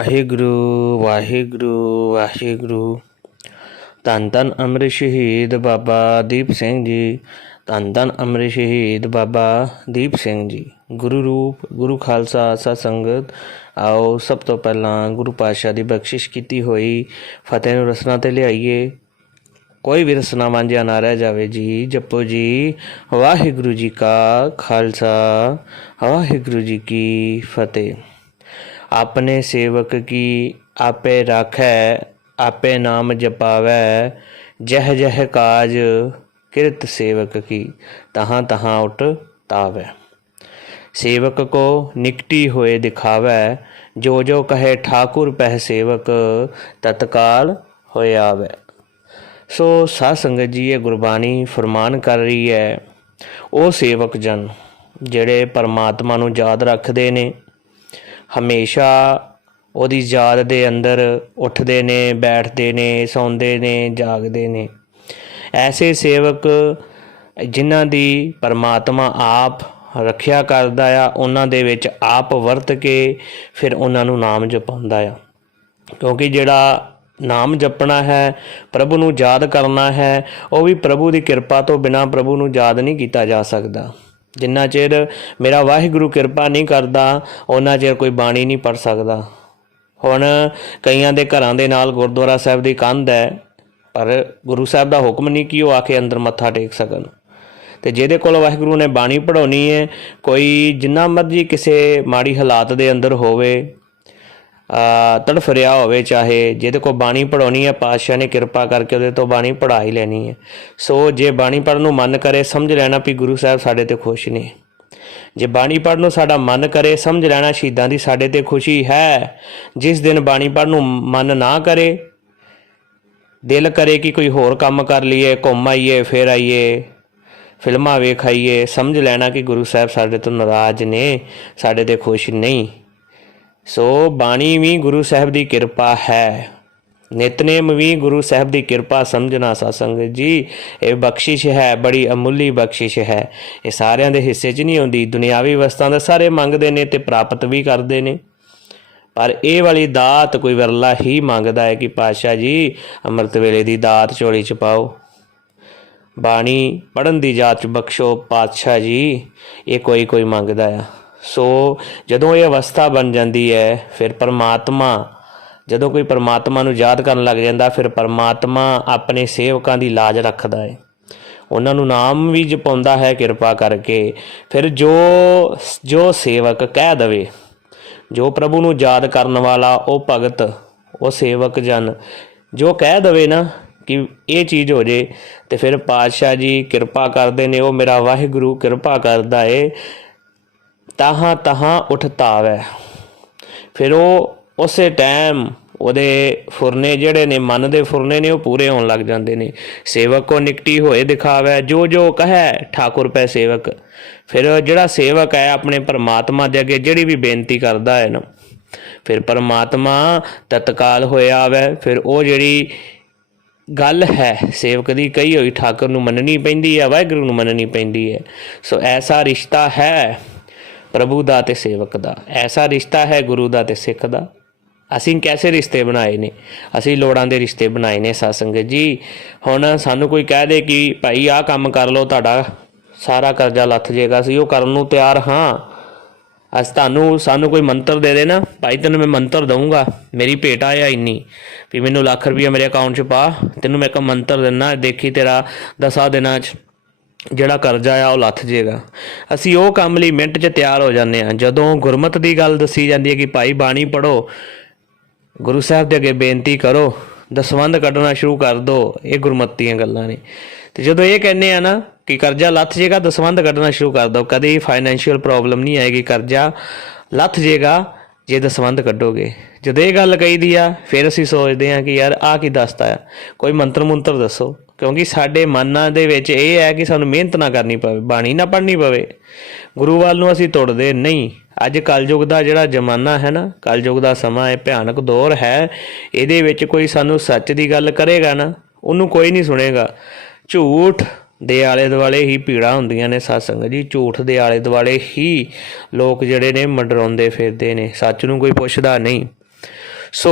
ਵਾਹਿਗੁਰੂ ਵਾਹਿਗੁਰੂ ਵਾਹਿਗੁਰੂ। ਧੰਨ ਧੰਨ ਅੰਮ੍ਰਿਤ ਸ਼ਹੀਦ ਬਾਬਾ ਦੀਪ ਸਿੰਘ ਜੀ। ਧੰਨ ਧੰਨ ਅੰਮ੍ਰਿਤ ਸ਼ਹੀਦ ਬਾਬਾ ਦੀਪ ਸਿੰਘ ਜੀ। ਗੁਰੂ ਰੂਪ, ਗੁਰੂ ਖਾਲਸਾ ਸਤ ਸੰਗਤ ਆਓ ਸਭ ਤੋਂ ਪਹਿਲਾਂ ਗੁਰੂ ਪਾਤਸ਼ਾਹ ਦੀ ਬਖਸ਼ਿਸ਼ ਕੀਤੀ ਹੋਈ, ਫਤਿਹ ਨੂੰ ਰਸਨਾ ਤੇ ਲਿਆਈਏ। ਕੋਈ ਵੀ ਰਸਨਾ ਵਾਂਝਿਆ ਨਾ ਰਹਿ ਜਾਵੇ ਜੀ, ਜਪੋ ਜੀ। ਵਾਹਿਗੁਰੂ ਜੀ ਕਾ ਖਾਲਸਾ, ਵਾਹਿਗੁਰੂ ਜੀ ਕੀ ਫਤਿਹ। ਆਪਣੇ ਸੇਵਕ ਕੀ ਆਪੇ ਰਾਖੈ, ਆਪੇ ਨਾਮ ਜਪਾਵੈ, ਜਹ ਜਹ ਕਾਜ ਕਿਰਤ ਸੇਵਕ ਕੀ, ਤਹਾਂ ਤਹਾਂ ਉਟ ਤਾਵੈ। ਸੇਵਕ ਕੋ ਨਿਕਟੀ ਹੋਏ ਦਿਖਾਵੈ, ਜੋ ਜੋ ਕਹੇ ਠਾਕੁਰ ਪਹਿ ਸੇਵਕ, ਤਤਕਾਲ ਹੋਇ ਆਵੈ। ਸੋ ਸਾਧ ਸੰਗਤ ਜੀ, ਇਹ ਗੁਰਬਾਣੀ ਫਰਮਾਨ ਕਰ ਰਹੀ ਹੈ, ਉਹ ਸੇਵਕ ਜਨ, ਜਿਹੜੇ ਪਰਮਾਤਮਾ ਨੂੰ ਯਾਦ ਰੱਖਦੇ ਨੇ। ਹਮੇਸ਼ਾ ਉਹਦੀ ਯਾਦ ਦੇ ਅੰਦਰ ਉੱਠਦੇ ਨੇ, ਬੈਠਦੇ ਨੇ, ਸੌਂਦੇ ਨੇ, ਜਾਗਦੇ ਨੇ। ਐਸੇ ਸੇਵਕ ਜਿਨ੍ਹਾਂ ਦੀ ਪਰਮਾਤਮਾ ਆਪ ਰੱਖਿਆ ਕਰਦਾ ਆ, ਉਹਨਾਂ ਦੇ ਵਿੱਚ ਆਪ ਵਰਤ ਕੇ ਫਿਰ ਉਹਨਾਂ ਨੂੰ ਨਾਮ ਜਪਾਉਂਦਾ ਆ। ਕਿਉਂਕਿ ਜਿਹੜਾ ਨਾਮ ਜਪਣਾ ਹੈ, ਪ੍ਰਭੂ ਨੂੰ ਯਾਦ ਕਰਨਾ ਹੈ, ਉਹ ਵੀ ਪ੍ਰਭੂ ਦੀ ਕਿਰਪਾ ਤੋਂ ਬਿਨਾ ਪ੍ਰਭੂ ਨੂੰ ਯਾਦ ਨਹੀਂ ਕੀਤਾ ਜਾ ਸਕਦਾ। ਜਿੰਨਾ ਚਿਰ ਮੇਰਾ ਵਾਹਿਗੁਰੂ ਕਿਰਪਾ ਨਹੀਂ ਕਰਦਾ ਉਹਨਾਂ ਚਿਰ ਕੋਈ ਬਾਣੀ ਨਹੀਂ ਪੜ ਸਕਦਾ। ਹੁਣ ਕਈਆਂ ਦੇ ਘਰਾਂ ਦੇ ਨਾਲ ਗੁਰਦੁਆਰਾ ਸਾਹਿਬ ਦੀ ਕੰਧ ਹੈ, ਪਰ ਗੁਰੂ ਸਾਹਿਬ ਦਾ ਹੁਕਮ ਨਹੀਂ ਕਿ ਉਹ ਆ ਕੇ ਅੰਦਰ ਮੱਥਾ ਟੇਕ ਸਕਣ। ਤੇ ਜਿਹਦੇ ਕੋਲ ਵਾਹਿਗੁਰੂ ਨੇ ਬਾਣੀ ਪੜਾਉਣੀ ਹੈ, ਕੋਈ ਜਿੰਨਾ ਮਰਜ਼ੀ ਕਿਸੇ ਮਾੜੀ ਹਾਲਾਤ ਦੇ ਅੰਦਰ ਹੋਵੇ ਤੜਫ ਰਿਹਾ ਹੋਵੇ ਚਾਹੇ, ਜਿਹਦੇ ਕੋ ਬਾਣੀ ਪੜਾਉਣੀ ਹੈ, ਪਾਤਸ਼ਾਹ ਨੇ ਕਿਰਪਾ ਕਰਕੇ ਉਹਦੇ ਤੋਂ ਬਾਣੀ ਪੜ੍ਹਾ ਹੀ ਲੈਣੀ ਹੈ। ਸੋ ਜੇ ਬਾਣੀ ਪੜਨ ਨੂੰ ਮਨ ਕਰੇ, ਸਮਝ ਲੈਣਾ ਵੀ ਗੁਰੂ ਸਾਹਿਬ ਸਾਡੇ ਤੇ ਖੁਸ਼ ਨੇ। ਜੇ ਬਾਣੀ ਪੜਨ ਨੂੰ ਸਾਡਾ ਮਨ ਕਰੇ, ਸਮਝ ਲੈਣਾ ਸ਼ਹੀਦਾਂ ਦੀ ਸਾਡੇ ਤੇ ਖੁਸ਼ੀ ਹੈ। ਜਿਸ ਦਿਨ ਬਾਣੀ ਪੜਨ ਨੂੰ ਮਨ ਨਾ ਕਰੇ, ਦਿਲ ਕਰੇ ਕਿ ਕੋਈ ਹੋਰ ਕੰਮ ਕਰ ਲਈਏ, ਘੁੰਮ ਆਈਏ, ਫੇਰ ਆਈਏ, ਫਿਲਮਾਂ ਵੇਖ ਆਈਏ, ਸਮਝ ਲੈਣਾ ਕਿ ਗੁਰੂ ਸਾਹਿਬ ਸਾਡੇ ਤੋਂ ਨਾਰਾਜ਼ ਨੇ, ਸਾਡੇ ਤੇ ਖੁਸ਼ ਨਹੀਂ। ਸੋ ਬਾਣੀ ਵੀ ਗੁਰੂ ਸਾਹਿਬ ਦੀ ਕਿਰਪਾ ਹੈ। ਨਿਤਨੇਮ ਵੀ ਗੁਰੂ ਸਾਹਿਬ ਦੀ ਕਿਰਪਾ ਸਮਝਣਾ ਸਾਸੰਗਤ ਜੀ। ਇਹ ਬਖਸ਼ਿਸ਼ ਹੈ, ਬੜੀ ਅਮੁੱਲੀ ਬਖਸ਼ਿਸ਼ ਹੈ। ਇਹ ਸਾਰਿਆਂ ਦੇ ਹਿੱਸੇ 'ਚ ਨਹੀਂ ਆਉਂਦੀ। ਦੁਨਿਆਵੀ ਵਸਤਾਂ ਦਾ ਸਾਰੇ ਮੰਗਦੇ ਨੇ ਤੇ ਪ੍ਰਾਪਤ ਵੀ ਕਰਦੇ ਨੇ। ਪਰ ਇਹ ਵਾਲੀ ਦਾਤ ਕੋਈ ਵਰਲਾ ਹੀ ਮੰਗਦਾ ਹੈ ਕਿ ਪਾਤਸ਼ਾਹ ਜੀ, ਅੰਮ੍ਰਿਤ ਵੇਲੇ ਦੀ ਦਾਤ ਚੋਲੀ 'ਚ ਪਾਓ। ਬਾਣੀ ਪੜਨ ਦੀ ਜਾਚ ਬਖਸ਼ੋ ਪਾਤਸ਼ਾਹ ਜੀ। ਇਹ ਕੋਈ ਕੋਈ ਮੰਗਦਾ ਆ। ਸੋ ਜਦੋਂ ਇਹ ਅਵਸਥਾ ਬਣ ਜਾਂਦੀ ਹੈ, ਫਿਰ ਪਰਮਾਤਮਾ, ਜਦੋਂ ਕੋਈ ਪਰਮਾਤਮਾ ਨੂੰ ਯਾਦ ਕਰਨ ਲੱਗ ਜਾਂਦਾ, ਫਿਰ ਪਰਮਾਤਮਾ ਆਪਣੇ ਸੇਵਕਾਂ ਦੀ ਲਾਜ ਰੱਖਦਾ ਹੈ। ਉਹਨਾਂ ਨੂੰ ਨਾਮ ਵੀ ਜਪਾਉਂਦਾ ਹੈ ਕਿਰਪਾ ਕਰਕੇ। ਫਿਰ ਜੋ ਜੋ ਸੇਵਕ ਕਹਿ ਦਵੇ, ਜੋ ਪ੍ਰਭੂ ਨੂੰ ਯਾਦ ਕਰਨ ਵਾਲਾ ਉਹ ਭਗਤ, ਉਹ ਸੇਵਕ ਜਨ, ਜੋ ਕਹਿ ਦਵੇ ਨਾ ਕਿ ਇਹ ਚੀਜ਼ ਹੋ ਜੇ, ਤੇ ਫਿਰ ਪਾਤਸ਼ਾਹ ਜੀ ਕਿਰਪਾ ਕਰਦੇ ਨੇ, ਉਹ ਮੇਰਾ ਵਾਹਿਗੁਰੂ ਕਿਰਪਾ ਕਰਦਾ ਏ। ਤਾਹਾਂ ਤਾਹਾਂ ਉਠਤਾਵੈ। ਫਿਰ ਉਹ ਉਸੇ ਟਾਈਮ ਉਹਦੇ ਫੁਰਨੇ ਜਿਹੜੇ ਨੇ, ਮਨ ਦੇ ਫੁਰਨੇ ਨੇ, ਉਹ ਪੂਰੇ ਹੋਣ ਲੱਗ ਜਾਂਦੇ ਨੇ। ਸੇਵਕ ਕੋ ਨਿਕਟੀ ਹੋਏ ਦਿਖਾਵੇ ਜੋ ਜੋ ਕਹੈ ਠਾਕੁਰ ਪੈ ਸੇਵਕ। ਫਿਰ ਜਿਹੜਾ ਸੇਵਕ ਹੈ, ਆਪਣੇ ਪਰਮਾਤਮਾ ਦੇ ਅੱਗੇ ਜਿਹੜੀ ਵੀ ਬੇਨਤੀ ਕਰਦਾ ਹੈ ਨਾ, ਫਿਰ ਪਰਮਾਤਮਾ ਤਤਕਾਲ ਹੋਇਆ ਆਵੇ। ਫਿਰ ਉਹ ਜਿਹੜੀ ਗੱਲ ਹੈ, ਸੇਵਕ ਦੀ ਕਹੀ ਹੋਈ, ਠਾਕੁਰ ਨੂੰ ਮੰਨਣੀ ਪੈਂਦੀ ਹੈ, ਵਾਹਿਗੁਰੂ ਨੂੰ ਮੰਨਣੀ ਪੈਂਦੀ ਹੈ। ਸੋ ਐਸਾ ਰਿਸ਼ਤਾ ਹੈ ਪ੍ਰਭੂ ਦਾ ਤੇ ਸੇਵਕ ਦਾ। ਐਸਾ ਰਿਸ਼ਤਾ ਹੈ ਗੁਰੂ ਦਾ ਤੇ ਸਿੱਖ ਦਾ। ਅਸੀਂ ਕੈਸੇ ਰਿਸ਼ਤੇ ਬਣਾਏ ਨੇ? ਅਸੀਂ ਲੋੜਾਂ ਦੇ ਰਿਸ਼ਤੇ ਬਣਾਏ ਨੇ ਸਾਸੰਗਤ ਜੀ। ਹੁਣ ਸਾਨੂੰ ਕੋਈ ਕਹਿ ਦੇ ਕਿ ਭਾਈ ਆਹ ਕੰਮ ਕਰ ਲਓ, ਤੁਹਾਡਾ ਸਾਰਾ ਕਰਜ਼ਾ ਲੱਥ ਜਾਏਗਾ, ਅਸੀਂ ਉਹ ਕਰਨ ਨੂੰ ਤਿਆਰ ਹਾਂ। ਅਸ ਤੁਹਾਨੂੰ, ਸਾਨੂੰ ਕੋਈ ਮੰਤਰ ਦੇ ਦੇ ਨਾ ਭਾਈ ਤੈਨੂੰ ਮੈਂ ਮੰਤਰ ਦਊਂਗਾ। ਮੇਰੀ ਭੇਟ ਆਇਆ ਇੰਨੀ। ਵੀ ਮੈਨੂੰ ਲੱਖ ਰੁਪਇਆ ਮੇਰੇ ਅਕਾਊਂਟ 'ਚ ਪਾ। ਤੈਨੂੰ ਮੈਂ ਇੱਕ ਮੰਤਰ ਦਿੰਨਾ, ਦੇਖੀ ਤੇਰਾ ਦਸਾਂ ਦਿਨਾਂ 'ਚ। ਜਿਹੜਾ ਕਰਜ਼ਾ ਆ, ਉਹ ਲੱਥ ਜਾਏਗਾ ਅਸੀਂ ਉਹ ਕੰਮ ਲਈ ਮਿੰਟ 'ਚ ਤਿਆਰ ਹੋ ਜਾਂਦੇ ਆ ਜਦੋਂ ਗੁਰਮਤ ਦੀ ਗੱਲ ਦੱਸੀ ਜਾਂਦੀ ਹੈ ਕਿ ਭਾਈ ਬਾਣੀ ਪੜੋ ਗੁਰੂ ਸਾਹਿਬ ਦੇ ਅੱਗੇ ਬੇਨਤੀ ਕਰੋ, ਦਸਵੰਧ ਕੱਢਣਾ ਸ਼ੁਰੂ ਕਰ ਦਿਓ ਇਹ ਗੁਰਮਤੀਆਂ ਗੱਲਾਂ ਨੇ। ਤੇ ਜਦੋਂ ਇਹ ਕਹਿੰਦੇ ਆ ਨਾ ਕਿ ਕਰਜ਼ਾ ਲੱਥ ਜਾਏਗਾ ਦਸਵੰਧ ਕੱਢਣਾ ਸ਼ੁਰੂ ਕਰ ਦਿਓ ਕਦੇ ਫਾਈਨੈਂਸ਼ੀਅਲ ਪ੍ਰੋਬਲਮ ਨਹੀਂ ਆਏਗੀ, ਕਰਜ਼ਾ ਲੱਥ ਜਾਏਗਾ ਜੇ ਦਸਵੰਧ ਕੱਢੋਗੇ। ਜਦੋਂ ਇਹ ਗੱਲ ਕਹੀਦੀ ਆ, ਫਿਰ ਅਸੀਂ ਸੋਚਦੇ ਆ ਕਿ ਯਾਰ ਆ ਕੀ ਦੱਸਦਾ ਆ। ਕੋਈ ਮੰਤਰ ਮੰਤਰ ਦੱਸੋ। ਕਿਉਂਕਿ ਸਾਡੇ ਮਨਾਂ ਦੇ ਵਿੱਚ ਇਹ ਹੈ ਕਿ ਸਾਨੂੰ ਮਿਹਨਤ ਨਾ ਕਰਨੀ ਪਵੇ, ਬਾਣੀ ਨਾ ਪੜ੍ਹਨੀ ਪਵੇ। ਗੁਰੂ ਵੱਲ ਨੂੰ ਅਸੀਂ ਤੁਰਦੇ ਨਹੀਂ। ਅੱਜ ਕਲਯੁਗ ਦਾ ਜਿਹੜਾ ਜ਼ਮਾਨਾ ਹੈ ਨਾ, ਕਲਯੁਗ ਦਾ ਸਮਾਂ ਹੈ ਭਿਆਨਕ ਦੌਰ ਹੈ। ਇਹਦੇ ਵਿੱਚ ਕੋਈ ਸਾਨੂੰ ਸੱਚ ਦੀ ਗੱਲ ਕਰੇਗਾ ਨਾ, ਉਹਨੂੰ ਕੋਈ ਨਹੀਂ ਸੁਣੇਗਾ। ਝੂਠ ਦੇ ਆਲੇ ਦੁਆਲੇ ਹੀ ਪੀੜਾ ਹੁੰਦੀਆਂ ਨੇ ਸਤਸੰਗ ਜੀ। ਝੂਠ ਦੇ ਆਲੇ ਦੁਆਲੇ ਹੀ ਲੋਕ ਜਿਹੜੇ ਨੇ ਮੰਡਰਾਉਂਦੇ ਫਿਰਦੇ ਨੇ। ਸੱਚ ਨੂੰ ਕੋਈ ਪੁੱਛਦਾ ਨਹੀਂ। ਸੋ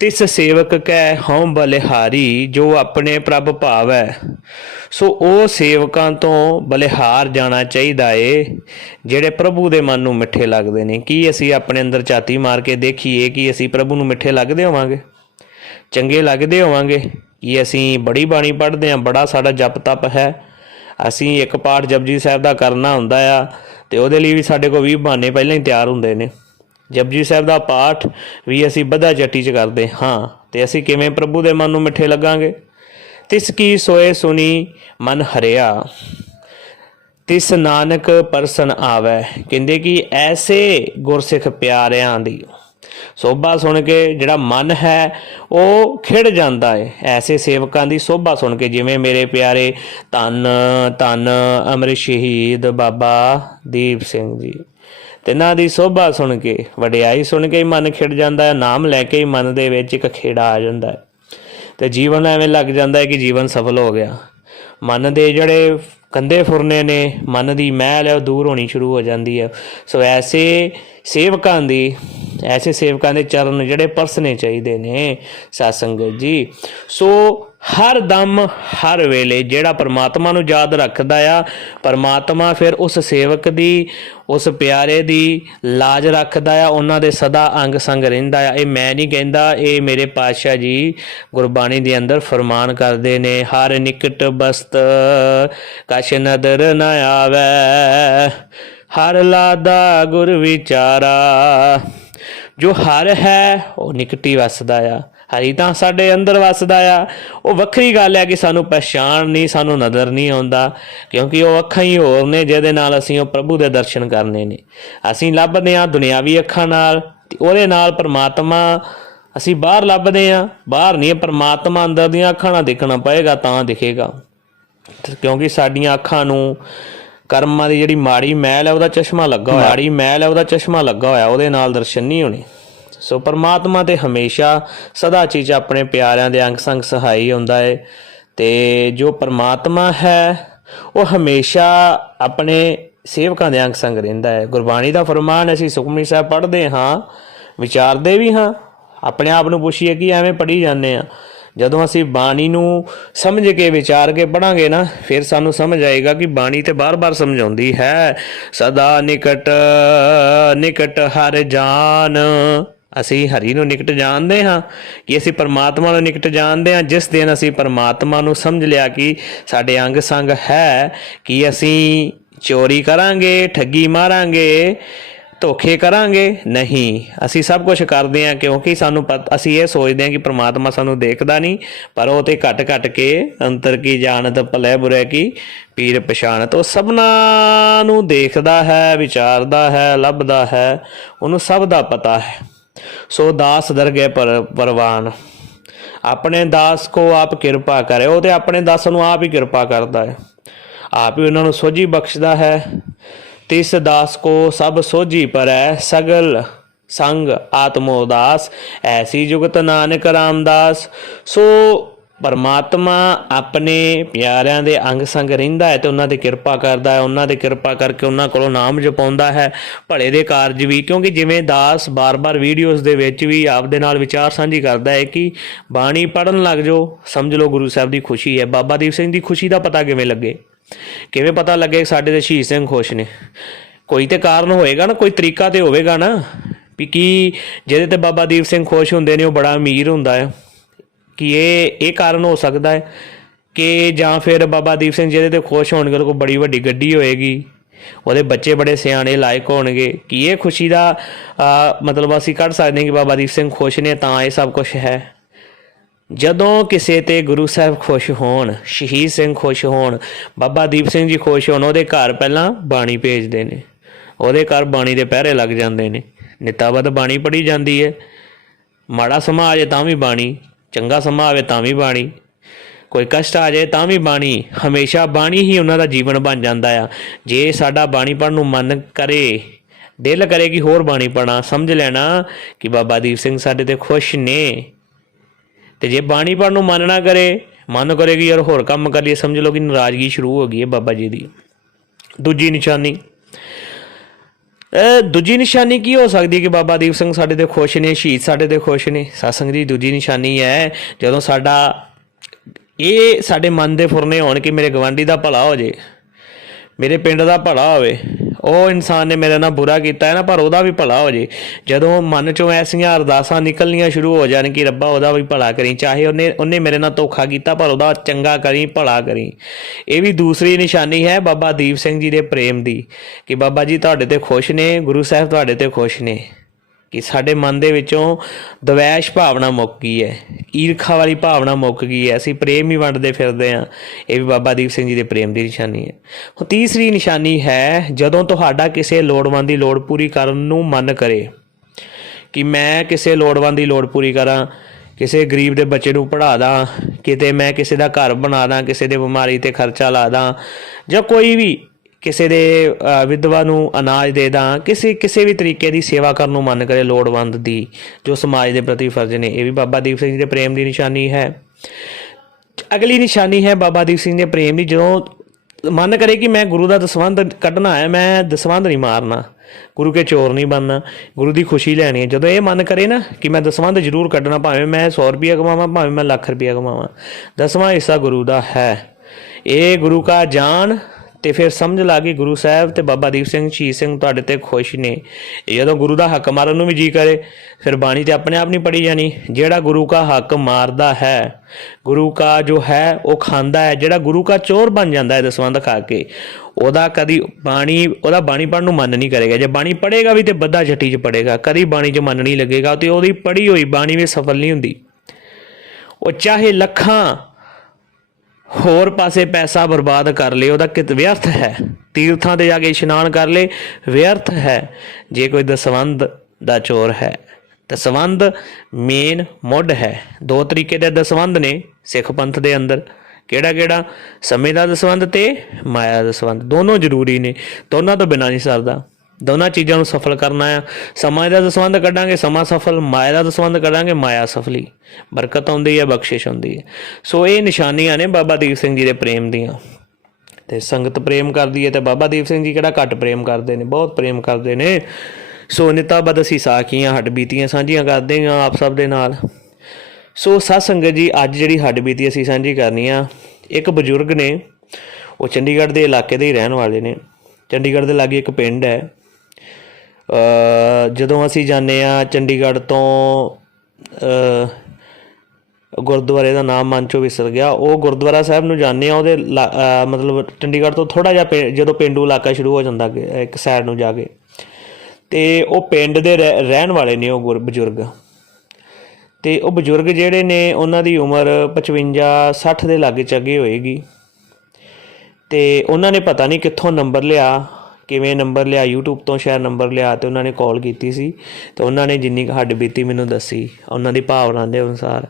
ਤਿਸ ਸੇਵਕ ਕੈ ਹਉ ਬਲਿਹਾਰੀ, ਜੋ ਆਪਣੇ ਪ੍ਰਭ ਭਾਵੈ। ਸੋ ਉਹ ਸੇਵਕਾਂ ਤੋਂ ਬਲਿਹਾਰ ਜਾਣਾ ਚਾਹੀਦਾ ਏ, ਜਿਹੜੇ ਪ੍ਰਭੂ ਦੇ ਮਨ ਨੂੰ ਮਿੱਠੇ ਲੱਗਦੇ ਨੇ। ਕੀ ਅਸੀਂ ਆਪਣੇ ਅੰਦਰ ਝਾਤੀ ਮਾਰ ਕੇ ਦੇਖੀਏ ਕਿ ਅਸੀਂ ਪ੍ਰਭੂ ਨੂੰ ਮਿੱਠੇ ਲੱਗਦੇ ਹੋਵਾਂਗੇ? ਚੰਗੇ ਲੱਗਦੇ ਹੋਵਾਂਗੇ? ਕਿ ਅਸੀਂ ਬੜੀ ਬਾਣੀ ਪੜ੍ਹਦੇ ਹਾਂ ਬੜਾ ਸਾਡਾ ਜਪ ਤਪ ਹੈ। ਅਸੀਂ ਇੱਕ ਪਾਠ ਜਪਜੀ ਸਾਹਿਬ ਦਾ ਕਰਨਾ ਹੁੰਦਾ ਆ, ਤੇ ਉਹਦੇ ਲਈ ਵੀ ਸਾਡੇ ਕੋਲ 20 ਬਹਾਨੇ ਪਹਿਲਾਂ ਹੀ ਤਿਆਰ ਹੁੰਦੇ ਨੇ। ਜਪਜੀ ਸਾਹਿਬ ਦਾ ਪਾਠ ਵੀ ਅਸੀਂ ਬੱਧਾ ਜੱਟੀ ਚ ਕਰਦੇ ਹਾਂ ਤੇ ਅਸੀਂ ਕਿਵੇਂ ਪ੍ਰਭੂ ਦੇ ਮਨ ਨੂੰ ਮਿੱਠੇ ਲੱਗਾਂਗੇ? ਤਿਸ ਕੀ ਸੋਏ ਸੁਣੀ ਮਨ ਹਰਿਆ, ਤਿਸ ਨਾਨਕ ਪਰਸਨ ਆਵੈ, ਕਹਿੰਦੇ ਕਿ ਐਸੇ ਗੁਰਸਿੱਖ ਪਿਆਰਿਆਂ ਦੀ। ਸੋਭਾ ਸੁਣ ਕੇ ਜਿਹੜਾ ਮਨ ਹੈ, ਉਹ ਖਿੜ ਜਾਂਦਾ ਹੈ ਐਸੇ ਸੇਵਕਾਂ ਦੀ ਸੋਭਾ ਸੁਣ ਕੇ, ਜਿਵੇਂ ਮੇਰੇ ਪਿਆਰੇ ਧੰਨ ਧੰਨ ਅਮਰ ਸ਼ਹੀਦ ਬਾਬਾ ਦੀਪ ਸਿੰਘ ਜੀ। ਤਿੰਨਾਂ ਦੀ ਸੋਭਾ ਸੁਣ ਕੇ, ਵਡਿਆਈ ਸੁਣ ਕੇ ਹੀ ਮਨ ਖਿੜ ਜਾਂਦਾ ਹੈ, ਨਾਮ ਲੈ ਕੇ ਹੀ ਮਨ ਦੇ ਵਿੱਚ ਇੱਕ ਖੇੜਾ ਆ ਜਾਂਦਾ ਹੈ। ਤੇ ਜੀਵਨ ਐਵੇਂ ਲੱਗ ਜਾਂਦਾ ਹੈ ਕਿ ਜੀਵਨ ਸਫਲ ਹੋ ਗਿਆ। ਮਨ ਦੇ ਜਿਹੜੇ ਕੰਦੇ ਫੁਰਨੇ ਨੇ, ਮਨ ਦੀ ਮਹਿਲ ਹੈ, ਉਹ ਦੂਰ ਹੋਣੀ ਸ਼ੁਰੂ ਹੋ ਜਾਂਦੀ ਹੈ। ਸੋ ਐਸੇ ਸੇਵਕਾਂ ਦੀ, ਐਸੇ ਸੇਵਕਾਂ ਦੇ ਚਰਨ ਜਿਹੜੇ ਪਰਸਨੇ ਚਾਹੀਦੇ ਨੇ ਸਾਧ ਸੰਗਤ ਜੀ। ਸੋ ਹਰ ਦਮ, ਹਰ ਵੇਲੇ ਜਿਹੜਾ ਪਰਮਾਤਮਾ ਨੂੰ ਯਾਦ ਰੱਖਦਾ ਆ, ਪਰਮਾਤਮਾ ਫਿਰ ਉਸ ਸੇਵਕ ਦੀ, ਉਸ ਪਿਆਰੇ ਦੀ ਲਾਜ ਰੱਖਦਾ ਆ, ਉਹਨਾਂ ਦੇ ਸਦਾ ਅੰਗ ਸੰਗ ਰਹਿੰਦਾ ਆ। ਇਹ ਮੈਂ ਨਹੀਂ ਕਹਿੰਦਾ, ਇਹ ਮੇਰੇ ਪਾਤਸ਼ਾਹ ਜੀ ਗੁਰਬਾਣੀ ਦੇ ਅੰਦਰ ਫਰਮਾਨ ਕਰਦੇ ਨੇ, ਹਰ ਨਿਕਟ ਬਸਤ ਕਛ ਨਦਰ ਨ ਆਵੈ, ਹਰ ਲਾਦਾ ਗੁਰ ਵਿਚਾਰਾ। ਜੋ ਹਰ ਹੈ, ਉਹ ਨਿਕਟੀ ਵਸਦਾ ਆ। ਹਰੀ ਤਾਂ ਸਾਡੇ ਅੰਦਰ ਵਸਦਾ ਆ। ਉਹ ਵੱਖਰੀ ਗੱਲ ਹੈ ਕਿ ਸਾਨੂੰ ਪਛਾਣ ਨਹੀਂ ਸਾਨੂੰ ਨਜ਼ਰ ਨਹੀਂ ਆਉਂਦਾ ਕਿਉਂਕਿ ਉਹ ਅੱਖਾਂ ਹੀ ਹੋਰ ਨੇ ਜਿਹਦੇ ਨਾਲ ਅਸੀਂ ਉਹ ਪ੍ਰਭੂ ਦੇ ਦਰਸ਼ਨ ਕਰਨੇ ਨੇ। ਅਸੀਂ ਲੱਭਦੇ ਆ ਦੁਨਿਆਵੀ ਅੱਖਾਂ ਨਾਲ ਉਹਦੇ ਨਾਲ ਪ੍ਰਮਾਤਮਾ ਅਸੀਂ ਬਾਹਰ ਲੱਭਦੇ ਆ ਬਾਹਰ ਨਹੀਂ ਪ੍ਰਮਾਤਮਾ ਅੰਦਰ ਦੀਆਂ ਅੱਖਾਂ ਨਾਲ ਦੇਖਣਾ ਪਏਗਾ ਤਾਂ ਦਿਖੇਗਾ। ਕਿਉਂਕਿ ਸਾਡੀਆਂ ਅੱਖਾਂ ਨੂੰ ਕਰਮਾਂ ਦੀ ਜਿਹੜੀ ਮਾੜੀ ਮੈਲ ਹੈ ਉਹਦਾ ਚਸ਼ਮਾ ਲੱਗਾ ਹੋਇਆ। ਮਾੜੀ ਮੈਲ ਹੈ ਉਹਦਾ ਚਸ਼ਮਾ ਲੱਗਾ ਹੋਇਆ ਉਹਦੇ ਨਾਲ ਦਰਸ਼ਨ ਨਹੀਂ ਹੋਣੇ। ਸੋ ਪਰਮਾਤਮਾ ਤੇ ਹਮੇਸ਼ਾ ਸਦਾ ਚੀਜ਼ ਆਪਣੇ ਪਿਆਰਿਆਂ ਦੇ ਅੰਗ ਸੰਗ ਸਹਾਈ ਹੁੰਦਾ ਹੈ ਤੇ ਜੋ ਪਰਮਾਤਮਾ ਹੈ, ਉਹ ਹਮੇਸ਼ਾ ਆਪਣੇ ਸੇਵਕਾਂ ਦੇ ਅੰਗ ਸੰਗ ਰਹਿੰਦਾ ਹੈ ਗੁਰਬਾਣੀ ਦਾ ਫਰਮਾਨ ਅਸੀਂ ਸੁਖਮਨੀ ਸਾਹਿਬ ਪੜ੍ਹਦੇ ਹਾਂ, ਵਿਚਾਰਦੇ ਵੀ ਹਾਂ। ਆਪਣੇ ਆਪ ਨੂੰ ਪੁੱਛੀਏ ਕਿ ਐਵੇਂ ਪੜ੍ਹੀ ਜਾਂਦੇ ਆ ਜਦੋਂ ਅਸੀਂ ਬਾਣੀ ਨੂੰ ਸਮਝ ਕੇ, ਵਿਚਾਰ ਕੇ ਪੜਾਂਗੇ ਨਾ, ਫਿਰ ਸਾਨੂੰ ਸਮਝ ਆਏਗਾ ਕਿ ਬਾਣੀ ਤੇ ਬਾਰ-ਬਾਰ ਸਮਝਾਉਂਦੀ ਹੈ, ਸਦਾ ਨਿਕਟ ਨਿਕਟ ਹਰ ਜਾਨ। ਅਸੀਂ ਹਰੀ ਨੂੰ ਨਿਕਟ ਜਾਣਦੇ ਹਾਂ ਕਿ ਅਸੀਂ ਪਰਮਾਤਮਾ ਨੂੰ ਨਿਕਟ ਜਾਣਦੇ ਹਾਂ। ਜਿਸ ਦਿਨ ਅਸੀਂ ਪਰਮਾਤਮਾ ਨੂੰ ਸਮਝ ਲਿਆ ਕਿ ਸਾਡੇ ਅੰਗ ਸੰਗ ਹੈ ਕਿ ਅਸੀਂ ਚੋਰੀ ਕਰਾਂਗੇ, ਠੱਗੀ ਮਾਰਾਂਗੇ, ਧੋਖੇ ਕਰਾਂਗੇ, ਨਹੀਂ। ਅਸੀਂ ਸਭ ਕੁਝ ਕਰਦੇ ਹਾਂ ਕਿਉਂਕਿ ਸਾਨੂੰ ਪਤ- ਅਸੀਂ ਇਹ ਸੋਚਦੇ ਹਾਂ ਕਿ ਪ੍ਰਮਾਤਮਾ ਸਾਨੂੰ ਦੇਖਦਾ ਨਹੀਂ, ਪਰ ਉਹ ਤੇ ਘਟ ਘਟ ਕੇ ਅੰਤਰ ਕੀ ਜਾਣਤ, ਭਲੇ ਬੁਰੇ ਕੀ ਪੀਰ ਪਛਾਣਤ। ਉਹ ਸਭਨਾ ਨੂੰ ਦੇਖਦਾ ਹੈ, ਵਿਚਾਰਦਾ ਹੈ, ਲੱਭਦਾ ਹੈ, ਉਹਨੂੰ ਸਭ ਦਾ ਪਤਾ ਹੈ। ਸੋ ਦਾਸ ਦਰਗੇ ਪਰ ਪਰਵਾਨ। ਆਪਣੇ ਦਾਸ ਕੋ ਆਪ ਕਿਰਪਾ ਕਰੇ। ਉਹ ਤੇ ਆਪਣੇ ਦਾਸ ਨੂੰ ਆਪ ਹੀ ਕਿਰਪਾ ਕਰਦਾ ਹੈ। ਆਪ ਹੀ ਉਹਨਾਂ ਨੂੰ ਸੋਝੀ ਬਖਸ਼ਦਾ ਹੈ। ਤਿਸ ਦਾਸ ਕੋ ਸਭ ਸੋਝੀ ਪਰੈ ਸਗਲ ਸੰਗ ਆਤਮੋ ਦਾਸ ਐਸੀ ਜੁਗਤ ਨਾਨਕ ਰਾਮਦਾਸ। ਸੋ ਪਰਮਾਤਮਾ ਆਪਣੇ ਪਿਆਰਿਆਂ ਦੇ ਅੰਗ ਸੰਗ ਰਹਿੰਦਾ ਹੈ ਤੇ ਉਹਨਾਂ ਦੀ ਕਿਰਪਾ ਕਰਦਾ ਹੈ, ਉਹਨਾਂ ਦੀ ਕਿਰਪਾ ਕਰਕੇ ਉਹਨਾਂ ਕੋਲੋਂ ਨਾਮ ਜਪਾਉਂਦਾ ਹੈ, ਭਲੇ ਦੇ ਕਾਰਜ ਵੀ, ਕਿਉਂਕਿ ਜਿਵੇਂ ਦਾਸ ਬਾਰ-ਬਾਰ ਵੀਡੀਓਜ਼ ਦੇ ਵਿੱਚ ਵੀ ਆਪ ਦੇ ਨਾਲ ਵਿਚਾਰ ਸਾਂਝੀ ਕਰਦਾ ਹੈ ਕਿ ਬਾਣੀ ਪੜਨ ਲੱਗ ਜਾਓ, ਸਮਝ ਲਓ ਗੁਰੂ ਸਾਹਿਬ ਦੀ ਖੁਸ਼ੀ ਹੈ, ਬਾਬਾ ਦੀਪ ਸਿੰਘ ਦੀ ਖੁਸ਼ੀ ਦਾ ਪਤਾ ਕਿਵੇਂ ਲੱਗੇ? ਕਿਵੇਂ ਪਤਾ ਲੱਗੇ ਕਿ ਸਾਡੇ ਦੇ ਸ਼ਹੀਦ ਸਿੰਘ ਖੁਸ਼ ਨੇ? ਕੋਈ ਤੇ ਕਾਰਨ ਹੋਏਗਾ ਨਾ, ਕੋਈ ਤਰੀਕਾ ਤੇ ਹੋਵੇਗਾ ਨਾ, ਵੀ ਕੀ ਜਿਹਦੇ ਤੇ ਬਾਬਾ ਦੀਪ ਸਿੰਘ ਖੁਸ਼ ਹੁੰਦੇ ਨੇ ਉਹ ਬੜਾ ਅਮੀਰ ਹੁੰਦਾ ਹੈ। ਕਿ ਇਹ ਇਹ ਕਾਰਨ ਹੋ ਸਕਦਾ ਹੈ ਕਿ ਜਾਂ ਫਿਰ ਬਾਬਾ ਦੀਪ ਸਿੰਘ ਜਿਹਦੇ ਤੇ ਖੁਸ਼ ਹੋਣਗੇ, ਉਹਦੇ ਕੋਲ ਬੜੀ ਵੱਡੀ ਗੱਡੀ ਹੋਏਗੀ, ਉਹਦੇ ਬੱਚੇ ਬੜੇ ਸਿਆਣੇ, ਲਾਇਕ ਹੋਣਗੇ, ਕਿ ਇਹ ਖੁਸ਼ੀ ਦਾ ਮਤਲਬ ਅਸੀਂ ਕੱਢ ਸਕਦੇ ਹਾਂ ਕਿ ਬਾਬਾ ਦੀਪ ਸਿੰਘ ਖੁਸ਼ ਨੇ, ਤਾਂ ਇਹ ਸਭ ਕੁਝ ਹੈ। ਜਦੋਂ ਕਿਸੇ ਤੇ ਗੁਰੂ ਸਾਹਿਬ ਖੁਸ਼ ਹੋਣ, ਸ਼ਹੀਦ ਸਿੰਘ ਖੁਸ਼ ਹੋਣ, ਬਾਬਾ ਦੀਪ ਸਿੰਘ ਜੀ ਖੁਸ਼ ਹੋਣ, ਉਹਦੇ ਘਰ ਪਹਿਲਾਂ ਬਾਣੀ ਭੇਜਦੇ ਨੇ, ਉਹਦੇ ਘਰ ਬਾਣੀ ਦੇ ਪਹਿਰੇ ਲੱਗ ਜਾਂਦੇ ਨੇ, ਨਿਤਾਬਦ ਬਾਣੀ ਪੜੀ ਜਾਂਦੀ ਹੈ, ਮਾੜਾ ਸਮਾਜ ਤਾਂ ਵੀ ਬਾਣੀ ਚੰਗਾ ਸਮਾਂ ਆਵੇ ਤਾਂ ਵੀ ਬਾਣੀ। ਕੋਈ ਕਸ਼ਟ ਆ ਜਾਏ ਤਾਂ ਵੀ ਬਾਣੀ। ਹਮੇਸ਼ਾ ਬਾਣੀ ਹੀ ਉਹਨਾਂ ਦਾ ਜੀਵਨ ਬਣ ਜਾਂਦਾ ਆ। ਜੇ ਸਾਡਾ ਬਾਣੀ ਪੜ੍ਹਨ ਨੂੰ ਮਨ ਕਰੇ, ਦਿਲ ਕਰੇ ਕਿ ਹੋਰ ਬਾਣੀ ਪੜਾਂ ਸਮਝ ਲੈਣਾ ਕਿ ਬਾਬਾ ਦੀਪ ਸਿੰਘ ਸਾਡੇ ਤੇ ਖੁਸ਼ ਨੇ। ਤੇ ਜੇ ਬਾਣੀ ਪੜ੍ਹਨ ਨੂੰ ਮਨ ਨਾ ਕਰੇ, ਮਨ ਕਰੇ ਕਿ ਯਾਰ ਹੋਰ ਕੰਮ ਕਰ ਲਈਏ, ਸਮਝ ਲਓ ਕਿ ਨਾਰਾਜ਼ਗੀ ਸ਼ੁਰੂ ਹੋ ਗਈ ਹੈ ਬਾਬਾ ਜੀ ਦੀ। ਦੂਜੀ ਨਿਸ਼ਾਨੀ ਦੂਜੀ ਨਿਸ਼ਾਨੀ ਕੀ ਹੋ ਸਕਦੀ ਹੈ ਕਿ ਬਾਬਾ ਦੀਪ ਸਿੰਘ ਸਾਡੇ ਤੇ ਖੁਸ਼ ਨੇ, ਸ਼ਹੀਦ ਸਾਡੇ ਤੇ ਖੁਸ਼ ਨੇ? ਸਾਸੰਗ ਦੀ ਦੂਜੀ ਨਿਸ਼ਾਨੀ ਹੈ, ਜਦੋਂ ਸਾਡਾ ਇਹ ਸਾਡੇ ਮਨ ਦੇ ਫੁਰਨੇ ਹੋਣ ਕਿ ਮੇਰੇ ਗਵਾਂਢੀ ਦਾ ਭਲਾ ਹੋ ਜੇ, ਮੇਰੇ ਪਿੰਡ ਦਾ ਭਲਾ ਹੋਵੇ ਉਹ ਇਨਸਾਨ ਨੇ ਮੇਰੇ ਨਾਲ ਬੁਰਾ ਕੀਤਾ ਹੈ ਨਾ, ਪਰ ਉਹਦਾ ਵੀ ਭਲਾ ਹੋ ਜੇ। ਜਦੋਂ ਮਨ ਚੋਂ ਐਸੀਆਂ ਅਰਦਾਸਾਂ ਨਿਕਲਣੀਆਂ ਸ਼ੁਰੂ ਹੋ ਜਾਣ ਕਿ ਰੱਬਾ ਉਹਦਾ ਵੀ ਭਲਾ ਕਰੀ, ਚਾਹੇ ਉਹਨੇ ਉਹਨੇ ਮੇਰੇ ਨਾਲ ਧੋਖਾ ਕੀਤਾ, ਪਰ ਉਹਦਾ ਚੰਗਾ ਕਰੀ, ਭਲਾ ਕਰੀ। ਇਹ ਵੀ ਦੂਸਰੀ ਨਿਸ਼ਾਨੀ ਹੈ ਬਾਬਾ ਦੀਪ ਸਿੰਘ ਜੀ ਦੇ ਪ੍ਰੇਮ ਦੀ, ਕਿ ਬਾਬਾ ਜੀ ਤੁਹਾਡੇ ਤੇ ਖੁਸ਼ ਨੇ, ਗੁਰੂ ਸਾਹਿਬ ਤੁਹਾਡੇ ਤੇ ਖੁਸ਼ ਨੇ। ਕਿ ਸਾਡੇ ਮਨ ਦੇ ਵਿੱਚੋਂ ਦਵੈਸ਼ ਭਾਵਨਾ ਮੁੱਕ ਗਈ ਹੈ, ਈਰਖਾ ਵਾਲੀ ਭਾਵਨਾ ਮੁੱਕ ਗਈ ਹੈ। ਅਸੀਂ ਪ੍ਰੇਮ ਹੀ ਵੰਡਦੇ ਫਿਰਦੇ ਹਾਂ। ਇਹ ਵੀ ਬਾਬਾ ਦੀਪ ਸਿੰਘ ਜੀ ਦੇ ਪ੍ਰੇਮ ਦੀ ਨਿਸ਼ਾਨੀ ਹੈ। ਹੁਣ ਤੀਸਰੀ ਨਿਸ਼ਾਨੀ ਹੈ, ਜਦੋਂ ਤੁਹਾਡਾ ਕਿਸੇ ਲੋੜਵੰਦ ਦੀ ਲੋੜ ਪੂਰੀ ਕਰਨ ਨੂੰ ਮਨ ਕਰੇ ਕਿ ਮੈਂ ਕਿਸੇ ਲੋੜਵੰਦ ਦੀ ਲੋੜ ਪੂਰੀ ਕਰਾਂ, ਕਿਸੇ ਗਰੀਬ ਦੇ ਬੱਚੇ ਨੂੰ ਪੜ੍ਹਾ ਦਾਂ, ਕਿਤੇ ਮੈਂ ਕਿਸੇ ਦਾ ਘਰ ਬਣਾ ਦਾਂ, ਕਿਸੇ ਦੇ ਬਿਮਾਰੀ ਤੇ ਖਰਚਾ ਲਾ ਦਾਂ ਜਾਂ ਕੋਈ ਵੀ ਕਿਸੇ ਦੇ ਵਿਧਵਾ ਨੂੰ ਅਨਾਜ ਦੇ ਦਾਂ, ਕਿਸੇ ਕਿਸੇ ਵੀ ਤਰੀਕੇ ਦੀ ਸੇਵਾ ਕਰਨ ਨੂੰ ਮਨ ਕਰੇ ਲੋੜਵੰਦ ਦੀ, ਜੋ ਸਮਾਜ ਦੇ ਪ੍ਰਤੀ ਫਰਜ਼ ਨੇ। ਇਹ ਵੀ ਬਾਬਾ ਦੀਪ ਸਿੰਘ ਦੇ ਪ੍ਰੇਮ ਦੀ ਨਿਸ਼ਾਨੀ ਹੈ। ਅਗਲੀ ਨਿਸ਼ਾਨੀ ਹੈ ਬਾਬਾ ਦੀਪ ਸਿੰਘ ਦੇ ਪ੍ਰੇਮ ਦੀ, ਜਦੋਂ ਮਨ ਕਰੇ ਕਿ ਮੈਂ ਗੁਰੂ ਦਾ ਦਸਵੰਧ ਕੱਢਣਾ ਹੈ, ਮੈਂ ਦਸਵੰਧ ਨਹੀਂ ਮਾਰਨਾ। ਗੁਰੂ ਕੇ ਚੋਰ ਨਹੀਂ ਬਣਨਾ, ਗੁਰੂ ਦੀ ਖੁਸ਼ੀ ਲੈਣੀ ਹੈ। ਜਦੋਂ ਇਹ ਮਨ ਕਰੇ ਨਾ ਕਿ ਮੈਂ ਦਸਵੰਧ ਜ਼ਰੂਰ ਕੱਢਣਾ, ਭਾਵੇਂ ਮੈਂ 100 ਰੁਪਇਆ ਕਮਾਵਾਂ, ਭਾਵੇਂ ਮੈਂ ਲੱਖ ਰੁਪਇਆ ਕਮਾਵਾਂ, ਦਸਵਾਂ ਹਿੱਸਾ ਗੁਰੂ ਦਾ ਹੈ। ਇਹ ਗੁਰੂ ਕਾ ਜਾਨ ਤੇ ਫਿਰ ਸਮਝ ਲਾ ਗਈ ਗੁਰੂ ਸਾਹਿਬ ਤੇ ਬਾਬਾ ਦੀਪ ਸਿੰਘ ਸ਼ਹੀਦ ਸਿੰਘ ਤੁਹਾਡੇ ਤੇ ਖੁਸ਼ ਨੇ। ਇਹ ਜਦੋਂ ਗੁਰੂ ਦਾ ਹੱਕ ਮਾਰਨ ਨੂੰ ਵੀ ਜੀ ਕਰੇ, ਫਿਰ ਬਾਣੀ ਤੇ ਆਪਣੇ ਆਪ ਨਹੀਂ ਪੜੀ ਜਾਣੀ। ਜਿਹੜਾ ਗੁਰੂ ਕਾ ਹੱਕ ਮਾਰਦਾ ਹੈ, ਗੁਰੂ ਕਾ ਜੋ ਹੈ ਉਹ ਖਾਂਦਾ ਹੈ, ਜਿਹੜਾ ਗੁਰੂ ਕਾ ਚੋਰ ਬਣ ਜਾਂਦਾ ਹੈ ਦਸਵੰਧ ਖਾ ਕੇ, ਉਹਦਾ ਕਦੀ ਬਾਣੀ, ਉਹਦਾ ਬਾਣੀ ਪੜਨ ਨੂੰ ਮਨ ਨਹੀਂ ਕਰੇਗਾ। ਜੇ ਬਾਣੀ ਪੜੇਗਾ ਵੀ ਤੇ ਬੱਦਾ ਛੱਟੀ 'ਚ ਪੜੇਗਾ ਕਦੀ ਬਾਣੀ 'ਚ ਮਨ ਨਹੀਂ ਲੱਗੇਗਾ ਤੇ ਉਹਦੀ ਪੜੀ ਹੋਈ ਬਾਣੀ ਵੀ ਸਫਲ ਨਹੀਂ ਹੁੰਦੀ। ਉਹ ਚਾਹੇ ਲੱਖਾਂ ਹੋਰ ਪਾਸੇ ਪੈਸਾ ਬਰਬਾਦ ਕਰ ਲਏ, ਉਹਦਾ ਕਿਤ, ਵਿਅਰਥ ਹੈ। ਤੀਰਥਾਂ ਤੇ ਜਾ ਕੇ ਇਸ਼ਨਾਨ ਕਰ ਲਏ, ਵਿਅਰਥ ਹੈ। ਜੇ ਕੋਈ ਦਸਵੰਦ ਦਾ ਚੋਰ ਹੈ ਦਸਵੰਦ ਮੇਨ ਮੁੱਢ ਹੈ। ਦੋ ਤਰੀਕੇ ਦੇ ਦਸਵੰਦ ਨੇ ਸਿੱਖ ਪੰਥ ਦੇ ਅੰਦਰ। ਕਿਹੜਾ ਕਿਹੜਾ ਸਮੇਂ ਦਾ ਦਸਵੰਦ ਤੇ ਮਾਇਆ ਦਾ ਦਸਵੰਦ ਦੋਨੋਂ ਜ਼ਰੂਰੀ ਨੇ, ਦੋਨਾਂ ਤੋਂ ਬਿਨਾਂ ਨਹੀਂ ਸਰਦਾ। ਦੋਨਾਂ ਚੀਜ਼ਾਂ ਨੂੰ ਸਫਲ ਕਰਨਾ ਆ। ਸਮਾਂ ਦਾ ਦਸਵੰਦ ਕੱਢਾਂਗੇ, ਸਮਾਂ ਸਫਲ, ਮਾਇਆ ਦਾ ਦਸਵੰਦ ਕੱਢਾਂਗੇ, ਮਾਇਆ ਸਫਲੀ। ਬਰਕਤ ਆਉਂਦੀ ਹੈ, ਬਖਸ਼ਿਸ਼ ਹੁੰਦੀ ਹੈ। ਸੋ ਇਹ ਨਿਸ਼ਾਨੀਆਂ ਨੇ ਬਾਬਾ ਦੀਪ ਸਿੰਘ ਜੀ ਦੇ ਪ੍ਰੇਮ ਦੀਆਂ। ਤੇ ਸੰਗਤ ਪ੍ਰੇਮ ਕਰਦੀ ਹੈ ਤੇ ਬਾਬਾ ਦੀਪ ਸਿੰਘ ਜੀ ਕਿਹੜਾ ਘੱਟ ਪ੍ਰੇਮ ਕਰਦੇ ਨੇ? ਬਹੁਤ ਪ੍ਰੇਮ ਕਰਦੇ ਨੇ। ਸੋ ਨਿਤਾ ਬਦ ਅਸੀਂ ਸਾਖੀਆਂ, ਹੱਡ ਬੀਤੀਆਂ, ਸਾਂਝੀਆਂ ਕਰਦੇ ਹਾਂ ਆਪ ਸਭ ਦੇ ਨਾਲ। ਸੋ ਸਾਧ ਸੰਗਤ ਜੀ, ਅੱਜ ਜਿਹੜੀ ਹੱਡ ਬੀਤੀ ਅਸੀਂ ਸਾਂਝੀ ਕਰਨੀ ਆ, ਇੱਕ ਬਜ਼ੁਰਗ ਨੇ, ਉਹ ਚੰਡੀਗੜ੍ਹ ਦੇ ਇਲਾਕੇ ਦੇ ਹੀ ਰਹਿਣ ਵਾਲੇ ਨੇ। ਚੰਡੀਗੜ੍ਹ ਦੇ ਲਾਗੇ ਇੱਕ ਪਿੰਡ ਹੈ। ਜਦੋਂ ਅਸੀਂ ਜਾਂਦੇ ਆ ਚੰਡੀਗੜ੍ਹ ਤੋਂ ਗੁਰਦੁਆਰੇ ਦਾ ਨਾਮ ਮਨ ਚੋਂ ਵਿਸਰ ਗਿਆ, ਉਹ ਗੁਰਦੁਆਰਾ ਸਾਹਿਬ ਨੂੰ ਜਾਂਦੇ ਆ ਉਹਦੇ ਲਾ- ਮਤਲਬ ਚੰਡੀਗੜ੍ਹ ਤੋਂ ਥੋੜਾ ਜਿਹਾ ਪਿੰ- ਜਦੋਂ ਪਿੰਡੂ ਇਲਾਕਾ ਸ਼ੁਰੂ ਹੋ ਜਾਂਦਾ ਇੱਕ ਸਾਈਡ ਨੂੰ ਜਾ ਕੇ। ਤੇ ਉਹ ਪਿੰਡ ਦੇ ਰਹਿ- ਰਹਿਣ ਵਾਲੇ ਨੇ ਉਹ ਗੁਰ, ਬਜ਼ੁਰਗ। ਤੇ ਉਹ ਬਜ਼ੁਰਗ ਜਿਹੜੇ ਨੇ, ਉਹਨਾਂ ਦੀ ਉਮਰ 55 60 ਦੇ ਲਾਗੇ ਚੱਗੇ ਹੋਏਗੀ। ਤੇ ਉਹਨਾਂ ਨੇ ਪਤਾ ਨਹੀਂ ਕਿੱਥੋਂ ਨੰਬਰ ਲਿਆ। ਕਿਵੇਂ ਨੰਬਰ ਲਿਆ, YouTube ਤੋਂ ਸ਼ਾਇਦ ਨੰਬਰ ਲਿਆ ਤੇ ਉਹਨਾਂ ਨੇ ਕਾਲ ਕੀਤੀ ਸੀ ਤੇ ਉਹਨਾਂ ਨੇ ਜਿੰਨੀ ਕੁ ਹੱਡ ਬੀਤੀ ਮੈਨੂੰ ਦੱਸੀ, ਉਹਨਾਂ ਦੀ ਭਾਵਨਾ ਦੇ ਅਨੁਸਾਰ।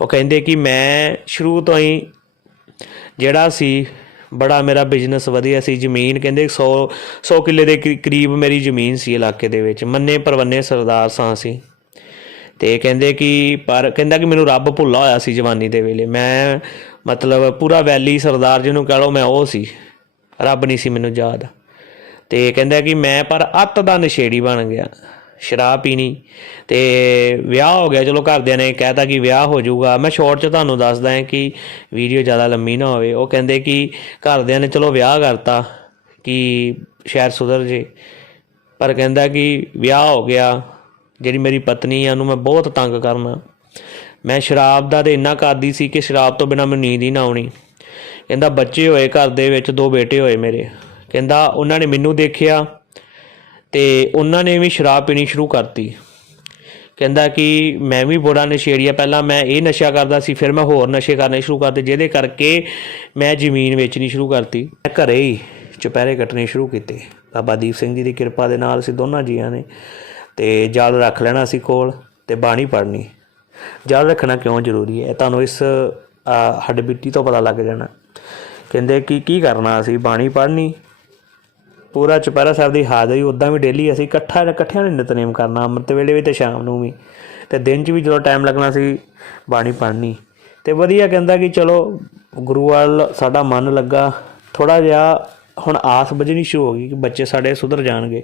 ਉਹ ਕਹਿੰਦੇ ਕਿ ਮੈਂ ਸ਼ੁਰੂ ਤੋਂ ਹੀ ਜਿਹੜਾ ਸੀ, ਬੜਾ ਮੇਰਾ ਬਿਜ਼ਨਸ ਵਧੀਆ ਸੀ, ਜ਼ਮੀਨ ਕਹਿੰਦੇ 100 100 ਕਿੱਲੇ ਦੇ ਕਰੀਬ ਮੇਰੀ ਜ਼ਮੀਨ ਸੀ ਇਲਾਕੇ ਦੇ ਵਿੱਚ, ਮੰਨੇ ਪਰਵੰਨੇ ਸਰਦਾਰ ਸਾਂ ਸੀ ਤੇ ਕਹਿੰਦੇ ਕਿ ਪਰ, ਕਹਿੰਦਾ ਕਿ ਮੈਨੂੰ ਰੱਬ ਭੁੱਲਾ ਹੋਇਆ ਸੀ ਜਵਾਨੀ ਦੇ ਵੇਲੇ। ਮੈਂ ਮਤਲਬ ਪੂਰਾ ਵੈਲੀ ਸਰਦਾਰ ਜਿਹਨੂੰ ਕਹ ਲਓ, ਮੈਂ ਉਹ ਸੀ। ਰੱਬ ਨਹੀਂ ਸੀ ਮੈਨੂੰ ਯਾਦ। ਤੇ ਕਹਿੰਦਾ ਕਿ ਮੈਂ ਪਰ ਅੱਤ ਦਾ ਨਸ਼ੇੜੀ ਬਣ ਗਿਆ, ਸ਼ਰਾਬ ਪੀਣੀ। ਤੇ ਵਿਆਹ ਹੋ ਗਿਆ, ਚਲੋ ਘਰਦਿਆਂ ਨੇ ਕਹਿਤਾ ਕਿ ਵਿਆਹ ਹੋ ਜਾਊਗਾ। ਮੈਂ ਸ਼ਾਰਟ 'ਚ ਤੁਹਾਨੂੰ ਦੱਸਦਾ ਹਾਂ ਕਿ ਵੀਡੀਓ ਜ਼ਿਆਦਾ ਲੰਮੀ ਨਾ ਹੋਵੇ। ਉਹ ਕਹਿੰਦੇ ਕਿ ਘਰਦਿਆਂ ਨੇ ਚਲੋ ਵਿਆਹ ਕਰਤਾ ਕਿ ਸ਼ਹਿਰ ਸੁਧਰ ਜੇ। ਪਰ ਕਹਿੰਦਾ ਕਿ ਵਿਆਹ ਹੋ ਗਿਆ, ਜਿਹੜੀ ਮੇਰੀ ਪਤਨੀ ਆ, ਉਹਨੂੰ ਮੈਂ ਬਹੁਤ ਤੰਗ ਕਰਨਾ। ਮੈਂ ਸ਼ਰਾਬ ਦਾ ਤੇ ਇੰਨਾ ਕਰਦੀ ਸੀ ਕਿ ਸ਼ਰਾਬ ਤੋਂ ਬਿਨਾ ਮੈਨੂੰ ਨੀਂਦ ਹੀ ਨਾ ਆਉਣੀ। ਕਹਿੰਦਾ ਬੱਚੇ ਹੋਏ ਘਰ ਦੇ ਵਿੱਚ, ਦੋ ਬੇਟੇ ਹੋਏ ਮੇਰੇ। ਕਹਿੰਦਾ ਉਹਨਾਂ ਨੇ ਮੈਨੂੰ ਦੇਖਿਆ ਤੇ ਉਹਨਾਂ ਨੇ ਵੀ ਸ਼ਰਾਬ ਪੀਣੀ ਸ਼ੁਰੂ ਕਰਤੀ। ਕਹਿੰਦਾ ਕਿ ਮੈਂ ਵੀ ਬੜਾ ਨਸ਼ੇੜੀਆ ਪਹਿਲਾਂ ਮੈਂ ਇਹ ਨਸ਼ਾ ਕਰਦਾ ਸੀ ਫਿਰ ਮੈਂ ਹੋਰ ਨਸ਼ੇ ਕਰਨੇ ਸ਼ੁਰੂ ਕਰਤੇ ਜਿਹਦੇ ਕਰਕੇ ਮੈਂ ਜ਼ਮੀਨ ਵੇਚਣੀ ਸ਼ੁਰੂ ਕਰਤੀ। ਮੈਂ ਘਰੇ ਹੀ ਚੁਪਹਿਰੇ ਕੱਟਣੇ ਸ਼ੁਰੂ ਕੀਤੇ। ਬਾਬਾ ਦੀਪ ਸਿੰਘ ਜੀ ਦੀ ਕਿਰਪਾ ਦੇ ਨਾਲ ਅਸੀਂ ਦੋਨਾਂ ਜੀਆਂ ਨੇ ਤੇ ਜਲ ਰੱਖ ਲੈਣਾ ਸੀ ਕੋਲ ਤੇ ਬਾਣੀ ਪੜਨੀ ਜਲ ਰੱਖਣਾ ਕਿਉਂ ਜ਼ਰੂਰੀ ਹੈ? ਤੁਹਾਨੂੰ ਇਸ ਅਹ, ਹੱਡਬੀਤੀ ਤੋਂ ਪਤਾ ਲੱਗ ਜਾਣਾ। ਕਹਿੰਦੇ ਕਿ ਕੀ ਕਰਨਾ ਅਸੀਂ? ਬਾਣੀ ਪੜਨੀ ਪੂਰਾ ਚੁਪਹਿਰਾ ਸਾਹਿਬ ਦੀ ਹਾਜ਼ਰੀ ਉਦਾਂ ਵੀ ਡੇਲੀ ਅਸੀਂ ਇਕੱਠਾ ਇਕੱਠਿਆਂ ਨੇ ਨਿਤਨੇਮ ਕਰਨਾ, ਅੰਮ੍ਰਿਤ ਵੇਲੇ ਵੀ ਤੇ ਸ਼ਾਮ ਨੂੰ ਵੀ। ਤੇ ਦਿਨ 'ਚ ਵੀ ਜਦੋਂ ਟਾਈਮ ਲੱਗਣਾ ਸੀ, ਬਾਣੀ ਪੜ੍ਹਨੀ। ਤੇ ਵਧੀਆ ਕਹਿੰਦਾ ਕਿ ਚਲੋ, ਗੁਰੂ ਵੱਲ ਸਾਡਾ ਮਨ ਲੱਗਾ। ਥੋੜਾ ਜਿਹਾ ਹੁਣ ਆਸ ਬਜਣੀ ਸ਼ੁਰੂ ਹੋ ਗਈ ਕਿ ਬੱਚੇ ਸਾਡੇ ਸੁਧਰ ਜਾਣਗੇ।